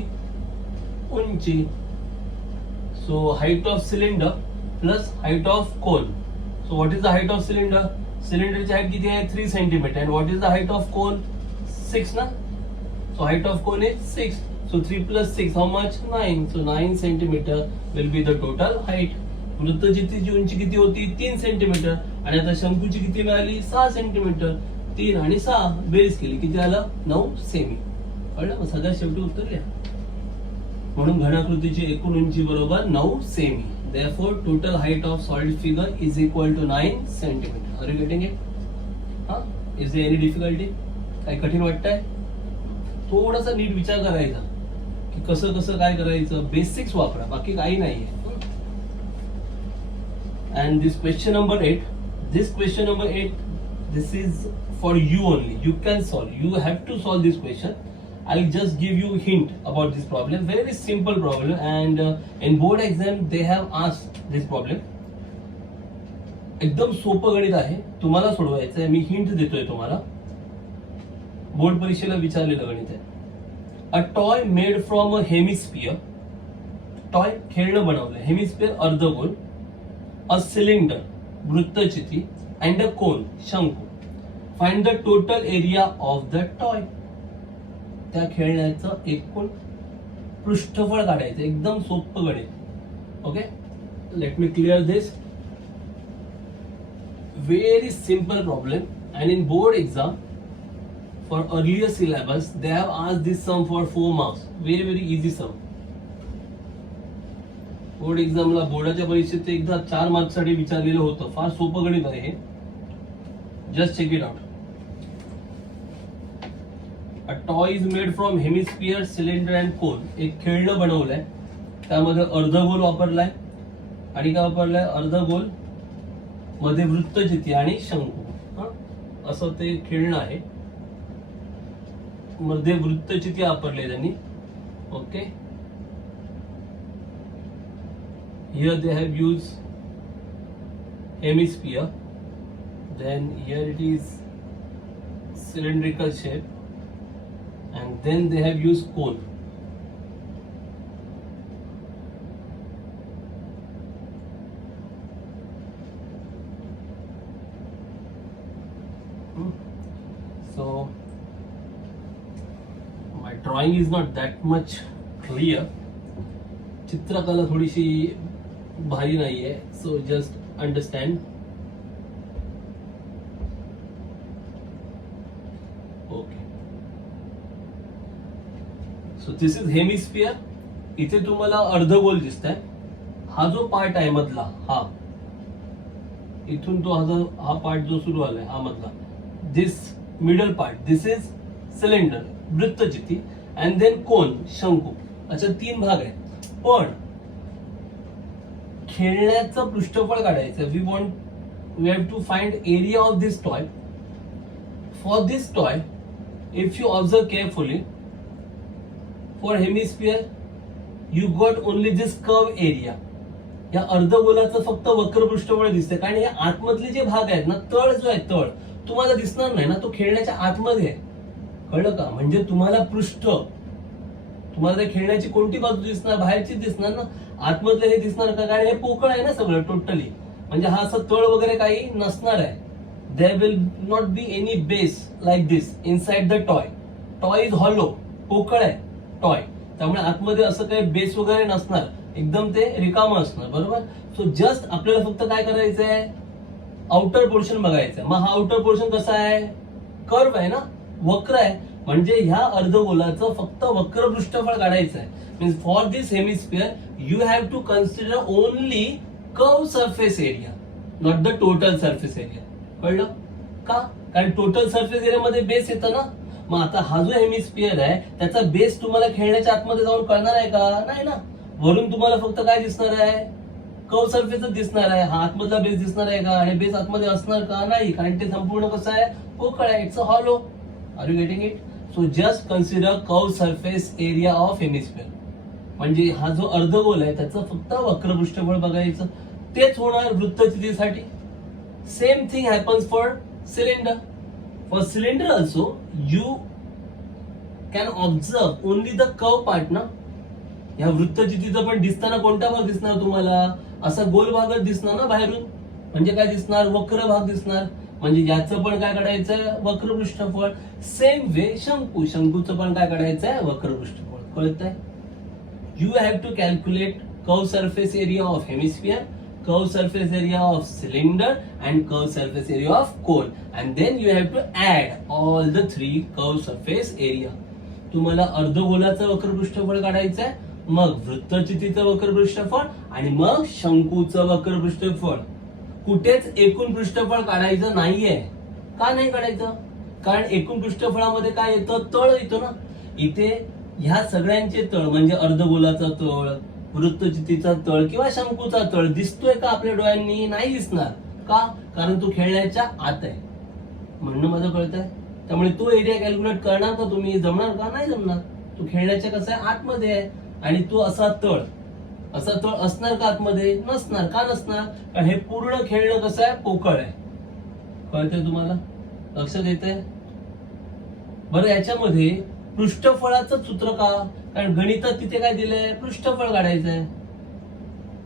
उंची. So height of cylinder plus height of cone. So what is the height of cylinder? सिलेंडरची height किती आहे, 3 सेंटीमीटर. And what is the height of cone? 6 ना. So height of cone is 6. So 3 plus 6, how much? 9. So 9 centimeter will be the total height. वृत्तचितीची उंची किती होती, 3 centimetre. आणि आता शंकूची किती मिळाली, 6 सेंटीमीटर. 3 आणि 6 बेरीज केली, किती आलं, 9 सेमी. कळलं, मग सगळ्यात शेवटी उत्तर लिहा. म्हणून घनाकृतीची एकूण उंची बरोबर 9 semi. Therefore total height of solid figure is equal to 9 centimeter. Are you getting it? Is there any difficulty? काही कठीण वाटतंय? थोडासा नीट विचार करायचा. की कसं कसं काय करायचं, बेसिक्स वापरा, बाकी काही नाहीये. And this question number 8, this is for you only. You can solve. You have to solve this question. I'll just give you a hint about this problem. Very simple problem, and in board exam they have asked this problem. एकदम सोपं गणित आहे, तुम्हाला सोडवायचं आहे. मी hint देतोय तुम्हाला. Board परीक्षेला विचारलेलं गणित आहे. A toy made from a hemisphere. Toy खेळणं बनवलंय. हेमिस्फियर अर्धगोल. अ सिलेंडर वृत्तचिती अँड अ कोन शंकू. Find the total area of the toy. त्या खेळण्याचं एकूण पृष्ठफळ काढायचं. एकदम सोपं गणित. Okay, let me clear this. Very simple problem, and in board exam for earlier syllabus they have asked this sum for 4 marks. Very easy sum. Board एक्झामला बोर्डाच्या परीक्षेत एकदा 4 मार्क्स साठी विचारलेलं होतं. फार सोपं गणित आहे हे. Just check it out. A toy is made from hemisphere, cylinder and cone. एक खेळणं बनवलंय, त्यामध्ये अर्धगोल वापरलाय आणि काय वापरलाय, अर्धगोल मध्ये वृत्तचिती आणि शंकू. असं ते खेळणं आहे. मध्ये वृत्तचिती वापरले त्यांनी. Okay, here they have used hemisphere, then here it is cylindrical shape, and then they have used cone. So my drawing is not that much clear. चित्रकला थोडीशी भारी नाहीये, so just understand. Okay, so this is hemisphere. इथे तुम्हाला अर्धगोल दिसतंय. हा जो part आहे मधला, हा इथून तो हा पार्ट जो सुरू आलाय, हा मधला, this middle part, this is cylinder वृत्तचिती, and then cone शंकू. अच्छा, 3 भाग आहेत. पण खेळण्याचं पृष्ठफळ काढायचं. we have to find area of this toy. For this toy, if you observe carefully, for hemisphere you got only this curve area. या अर्धगोलाचं फक्त वक्र पृष्ठफळ दिसतंय, कारण हे आतमधले जे भाग आहेत ना, तळ जो आहे, तळ तुम्हाला दिसणार नाही ना, तो खेळण्याच्या आतमध्ये आहे. कळलं का? म्हणजे तुम्हाला पृष्ठ, तुम्हाला खेळण्याची कोणती बाजू दिसणार, बाहेरची दिसणार ना, आतमधलं हे दिसणार का? कारण हे पोकळ आहे ना सगळं टोटली. म्हणजे हा असं तळ वगैरे काही नसणार आहे. There will not be any base like this inside the toy. Toy is hollow, पोकळ आहे टॉय, त्यामुळे आतमध्ये असं काही बेस वगैरे नसणार. एकदम ते रिकामं असणार. बरोबर. सो जस्ट आपल्याला फक्त काय करायचंय, आउटर पोर्शन बघायचं. मग हा आउटर पोर्शन कसा आहे, कर्व आहे ना, वक्र आहे. म्हणजे ह्या अर्धगोलाचं फक्त वक्र पृष्ठफळ काढायचं आहे. Means for this hemisphere you have to consider only curve surface area, not the total surface area. कळलं का? कारण टोटल सरफेस एरिया मध्ये बेस येतं ना. मग आता हा जो हेमिस्फियर आहे त्याचा बेस तुम्हाला खेळण्याच्या आतमध्ये जाऊन कळणार आहे का? नाही ना. वरून तुम्हाला फक्त काय दिसणार आहे, कर्व सरफेसच दिसणार आहे. हा आतमधला बेस दिसणार आहे का? आणि बेस आतमध्ये असणार का? नाही, कारण ते संपूर्ण कसं आहे, पोकळ आहे. It's a hollow. Are you getting it? So just consider curve surface area of hemisphere. म्हणजे हा जो अर्धगोल आहे त्याचं फक्त वक्र पृष्ठफळ बघायचं. तेच होणार वृत्तचितीसाठी. Same thing happens for cylinder. For cylinder also you can observe only the curve part ना. या वृत्तचितीचं पण दिसताना कोणता भाग दिसणार तुम्हाला? असा गोल भागच दिसणार ना बाहेरून. म्हणजे काय दिसणार, वक्र भाग दिसणार. म्हणजे याचं पण काय काढायचंय, वक्र पृष्ठफळ. सेम वे शंकू, शंकूचं पण काय काढायचंय, वक्र पृष्ठफळ. कळतंय? You have to calculate curve surface area of hemisphere, curve surface area of cylinder and curve surface area of cone, and then you have to add all the 3 curve surface area. तुम्हाला अर्धगोलाचं वक्र पृष्ठफळ काढायचंय, मग वृत्तचितीचं वक्र पृष्ठफळ, आणि मग शंकूचं वक्र पृष्ठफळ. कुठेच एकूण पृष्ठफळ काढायचं नाहीये. का नाही काढायचं? कारण एकूण पृष्ठफळामध्ये काय येतं, तळ येतो ना. इथे ह्या सगळ्यांचे तळ म्हणजे अर्धगोलाचा तळ, वृत्तचितीचा तळ किंवा शंकूचा तळ दिसतोय का आपल्या डोळ्यांनी? नाही दिसणार. का? कारण तो खेळण्याच्या आत आहे. म्हणणं माझं कळतंय? त्यामुळे तो एरिया कॅल्क्युलेट करणार का तुम्ही? जमणार का? नाही जमणार. तो खेळण्याच्या कसं आहे आतमध्ये आहे आणि तो असा तळ असणार का आतमध्ये? नसणार. का नसणार? कारण हे पूर्ण खेळणं कसं आहे पोकळ आहे. कळतंय तुम्हाला? लक्षात येतंय? बरं याच्यामध्ये पृष्ठफळाचं सूत्र का? कारण गणितात तिथे काय दिलंय? पृष्ठफळ काढायचंय.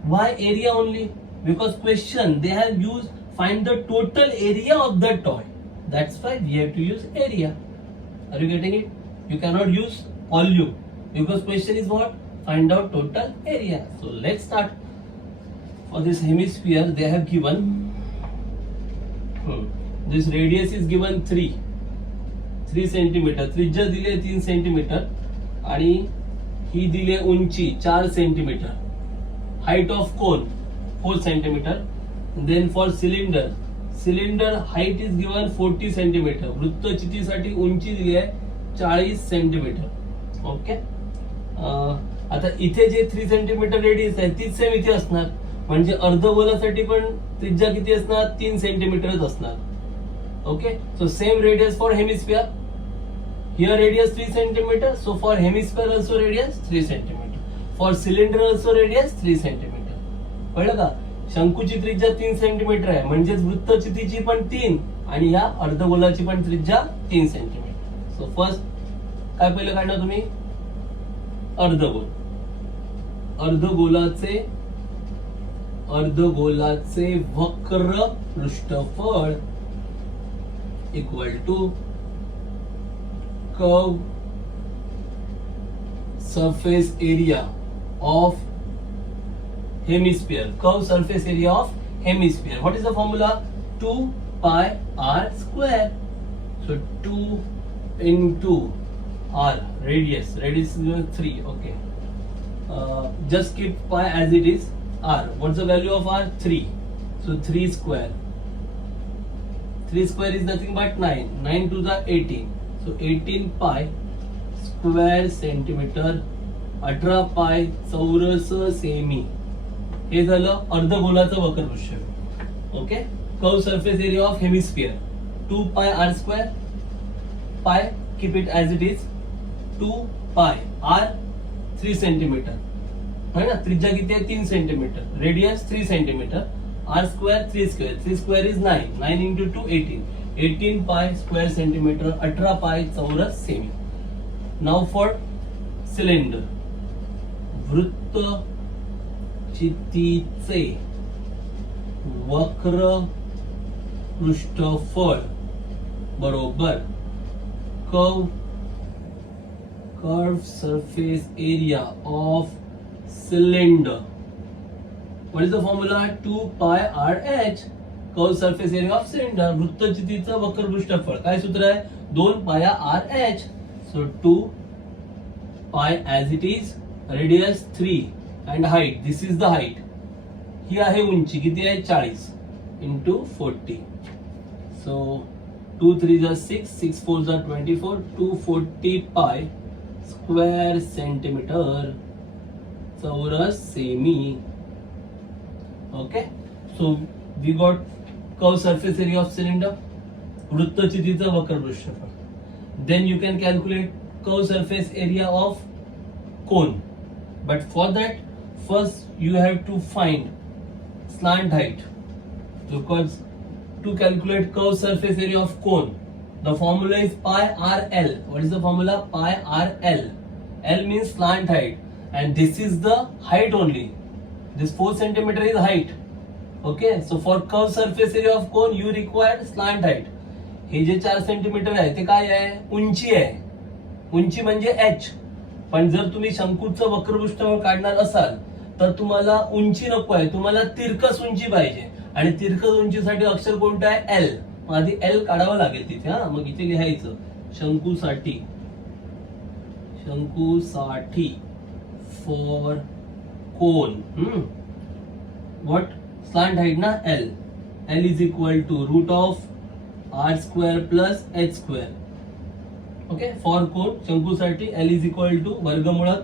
Y area only? Because question they have use find the total area of the toy. That's why we have to use area. Are you getting it? You cannot use volume because question is what? Find out total area. So let's start. For this hemisphere, they have given this radius is given 3 centimetre. त्रिज्या दिली 3 centimetre आणि ही दिली उंची 4 centimetre. Height of cone 4 centimetre. Then for cylinder height is given 40 centimetre. वृत्तचितीसाठी उंची दिली आहे 40 सेंटीमीटर. ओके. आता इथे जे 3 सेंटीमीटर रेडियस आहे तीच सेम इथे असणार. म्हणजे अर्धगोलासाठी पण त्रिज्या किती असणार? 3 सेंटीमीटरच असणार. Okay. So same radius for hemisphere. Here radius 3 centimetre. So for hemisphere also radius 3 centimetre. For cylinder also radius 3 centimetre. कळलं का? शंकूची त्रिज्या 3 सेंटीमीटर आहे म्हणजेच वृत्तचितीची पण 3 आणि या अर्धगोलाची पण त्रिज्या 3 सेंटीमीटर. सो फर्स्ट काय पहिलं काढणार तुम्ही? अर्धगोल. अर्धगोलाचे वक्र पृष्ठफळ equal to curve surface area of hemisphere. Curve surface area of hemisphere. What is the formula? 2 pi r square. So 2 into r radius is 3. Okay. Just keep pi as it is. R. What's the value of r? 3. So 3 square. 3 square is nothing but 9. 9 to the 18. So 18 pi square centimeter. 18 pi चौरस सेमी. हे झालं अर्धगोलाचं वक्र पृष्ठफळ. Okay. Curve surface area of hemisphere 2 pi r square. Pi keep it as it is. 2 pi R 3 centimetre है ना. त्रिज्या किती आहे? 3 centimetre. Radius 3 centimetre. R square 3 square. 3 square is 9. 9 into 2 18. 18 pi square centimetre. 18 पाय चौरस सेमी. Now for cylinder. वृत्त चितीचे वक्र पृष्ठफळ बरोबर curve surface area of cylinder. What is the formula? 2 pi r h. Curve surface area of cylinder. वृत्तचितीचं वक्र पृष्ठफळ काय सूत्र आहे? 2 पाया आर एच. सो 2 पाय as it is. Radius 3 and height, this is the height. ही आहे उंची किती आहे? 40 into 40. So 2 3 is 6, 6 4 is 24, 240 pi square centimeter चौरस semi. Okay. So we got curve surface area of cylinder. वृत्तचितीचं वक्र पृष्ठफळ. Then you can calculate curve surface area of cone. But for that, first you have to find slant height. Because to calculate curve surface area of cone, the formula is pi RL. What is the formula? Pi RL. L means slant height, and this is the height only. This 4 centimeter is height. Okay, so for curve surface area of cone, you require slant height. हे जे 4 centimetre आहे ते काय आहे? उंची आहे. उंची म्हणजे h. पण जर तुम्ही शंकूचं वक्र पृष्ठफळ काढणार असाल तर तुम्हाला उंची नको आहे, तुम्हाला तिरकस उंची पाहिजे. आणि तिरकस उंचीसाठी अक्षर कोणतं आहे? एल. आधी एल काढावं लागेल तिथे. हा, मग इथे लिहायचं शंकूसाठी for cone. What? Slant height ना L. L is equal to root of r square plus h square. Okay. For cone शंकूसाठी L इज इक्वल टू वर्गमुळात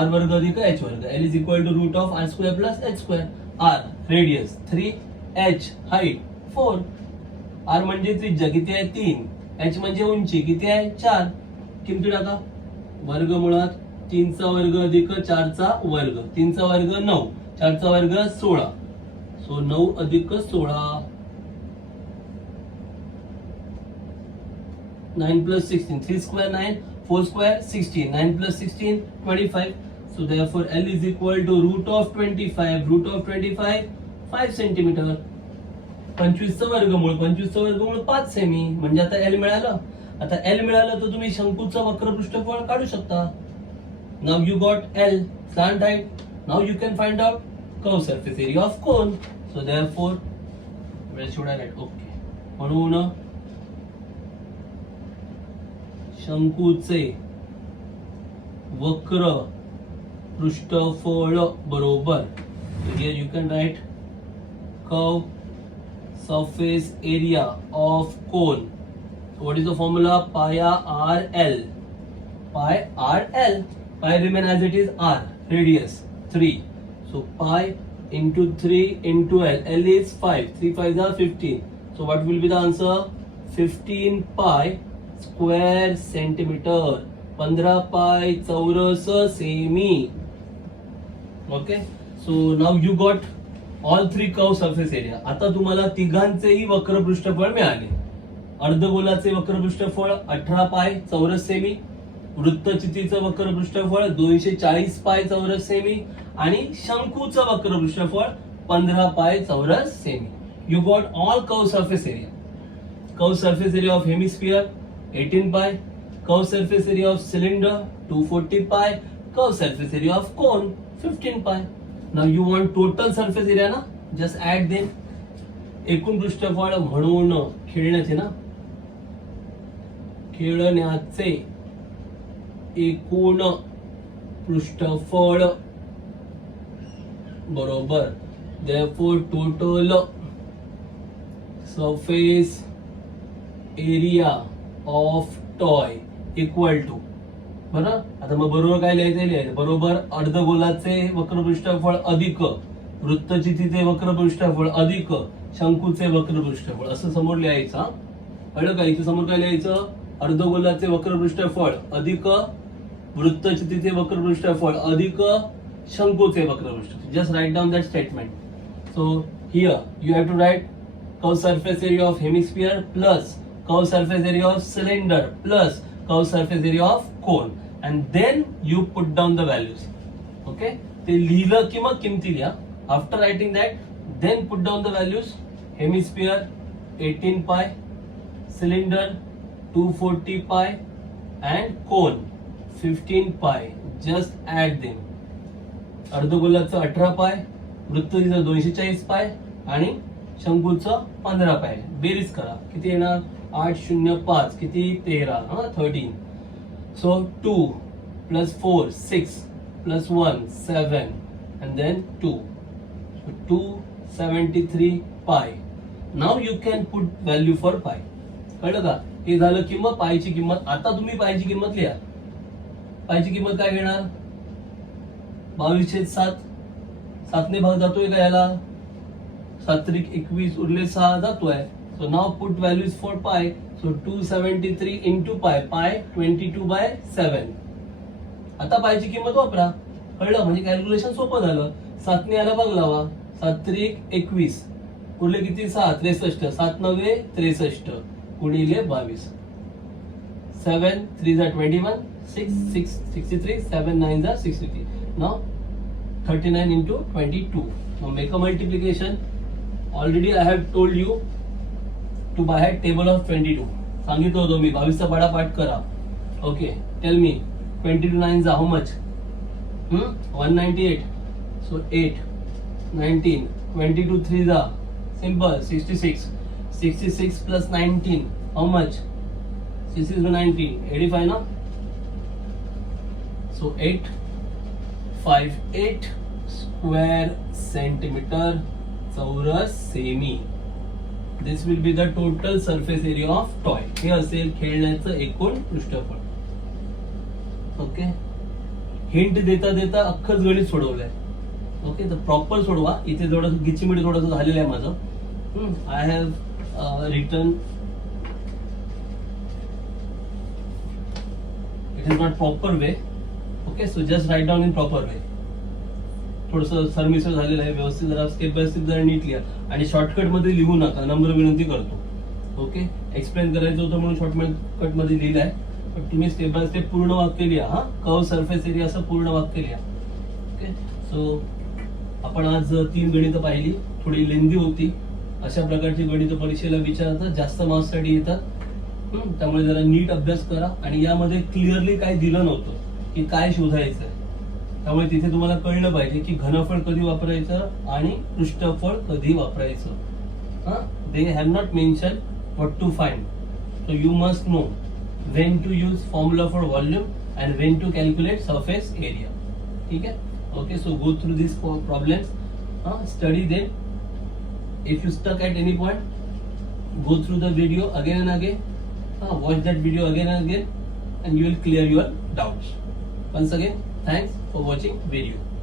r वर्ग अधिक h वर्ग. L is equal to root of r square plus h square. r radius 3, h height 4. r म्हणजे त्रिज्या किती आहे 3, h म्हणजे उंची किती आहे 4. किमती टाका. वर्गमुळात 3 चा वर्ग अधिक 4 चा वर्ग. 3 चा वर्ग 9, 4 चा वर्ग 16. सो 9 अधिक 16 9 plus 16, 3 square 9, 4 square 16, 9 plus 16 25. So therefore L is equal to root of 25, root of 25 5 centimeter. 25 चं वर्गमूळ 5 सेमी. म्हणजे आता L मिळालं. आता L मिळालं तर तुम्ही शंकूचं वक्र पृष्ठफळ काढू शकता. Now you got L, slant height. Now you can find out curve surface area of cone. So therefore where should I write? Okay. म्हणून शंकूचे वक्र पृष्ठफळ बरोबर. Here you can write curve surface area of cone. So what is the formula? Pi r L. Pi r L. Pi remain as it is r. Radius 3. So pi into 3 into L. L is 5. 3 5s are 15. So what will be the answer? 15 pi square centimetre. 15 पाय चौरस semi. Okay. So now you got all 3 curve surface area. आता तुम्हाला तिघांचेही वक्र पृष्ठफळ मिळाले. अर्धगोलाचे वक्र पृष्ठफळ 18 पाय चौरस सेमी. वृत्तचितीचं वक्र पृष्ठफळ 240 पाय चौरस सेमी. आणि शंकूचं वक्र पृष्ठफळ 15 पाय चौरस semi. You got all curve surface area. Curve surface area of hemisphere 18 pi, curve surface area of cylinder 240 pi, curve surface area of cone 15 pi. Now you want total surface area ना, just add them. एकूण पृष्ठफळ म्हणून खेळण्याचे ना, खेळण्याचे एकूण पृष्ठफळ बरोबर. Therefore total surface area of toy equal to. बरं. आता मग बरोबर काय लिहायचं? बरोबर अर्धगोलाचे वक्र पृष्ठफळ अधिक वृत्तचितीचे वक्र पृष्ठफळ अधिक शंकूचे वक्र पृष्ठफळ असं समोर लिहायचं. कळलं का? इथे समोर काय लिहायचं? अर्धगोलाचे वक्र पृष्ठफळ अधिक वृत्तचितीचे वक्र पृष्ठफळ अधिक शंकूचे वक्र पृष्ठफळ. Just write down that statement. So here you have to write curve surface area of hemisphere plus curve surface area of cylinder plus curve surface area of cone, and then you put down the values. Okay, ते लिहिलं की मग किमती लिहा. After writing that, then put down the values. Hemisphere 18 pi, cylinder 240 pi, and cone 15 pi. Just add them. अर्धगोलाचं 18 पाय, वृत्तचितीचं 240 पाय आणि शंकूचं 15 पाय. बेरीज करा किती येणार? 8 0 5 किती 13 13. So 2 plus 4 6 plus 1 7 and then 2. So 273 pi. Now you can put value for pi. कळलं का? हे झालं किंमत पायची किंमत. आता तुम्ही पायची किंमत लिहा. पायची किंमत काय घेणार? 22/7. 7 ने भाग जातोय का याला? 7 त्रिक 21 उरले 6 जातोय. So now put values for pi. So 273 into pi. Pi 22/7. आता पायची किंमत वापरा. कळलं? म्हणजे कॅल्क्युलेशन सोपं झालं. 7 ने याला भाग लावा. 7 त्रिक 21 उरले किती? 6 63. 7 9 63 गुणिले 22. 7 3 21 6 6 63 7 9 63. Now 39 into 22. Now make a multiplication. Already I have told you to buy a table of 22. सांगितलं होतं मी 22 चा पाढा पाठ करा. Okay, tell me 22 9s how much? 198. So 8 19 22 3s are simple 66. 66 plus 19 how much? 66 to 19 85 ना. So 858 square centimeter चौरस semi. This will be the total surface area of toy. हे असेल खेळण्याचं एकूण पृष्ठफळ. ओके, हिंट देता देता अख्खच गणित सोडवलंय. ओके, तर प्रॉपर सोडवा. इथे थोडंसं गिचीमिडी थोडंसं झालेलं आहे माझं. I have written, it is not proper way. Okay, so just write down in proper way. थोडंसं सरमिसळ झालेलं आहे. व्यवस्थित जरा स्टेप बाय स्टेप जरा नीट लिहा आणि शॉर्टकट मध्ये लिहू नका, नम्र विनंती करतो. ओके, एक्सप्लेन करायचं होतं म्हणून शॉर्टकट मध्ये लिहिलंय, पण तुम्ही स्टेप बाय स्टेप पूर्ण वाक्य लिहा. हा, कर्व सरफेस एरिया असं पूर्ण वाक्य लिहा. ओके, सो आपण आज 3 गणितं पाहिली. थोडी लेंदी होती. अशा प्रकारची गणितं परीक्षेला विचारतात, जास्त मार्क्स साठी येतात. त्यामुळे जरा नीट अभ्यास करा. आणि यामध्ये क्लिअरली काय दिलं नव्हतं की काय शोधायचंय. त्यामुळे तिथे तुम्हाला कळलं पाहिजे की घनफळ कधी वापरायचं आणि पृष्ठफळ कधी वापरायचं. They have not mention what to find. So you must know when to use formula for volume and when to calculate surface area. ठीक है? Okay, so go through these problems, study them. If you stuck at any point, go through the video again and again, watch that video again and again, and you will clear your doubts. Once again, thanks for watching video.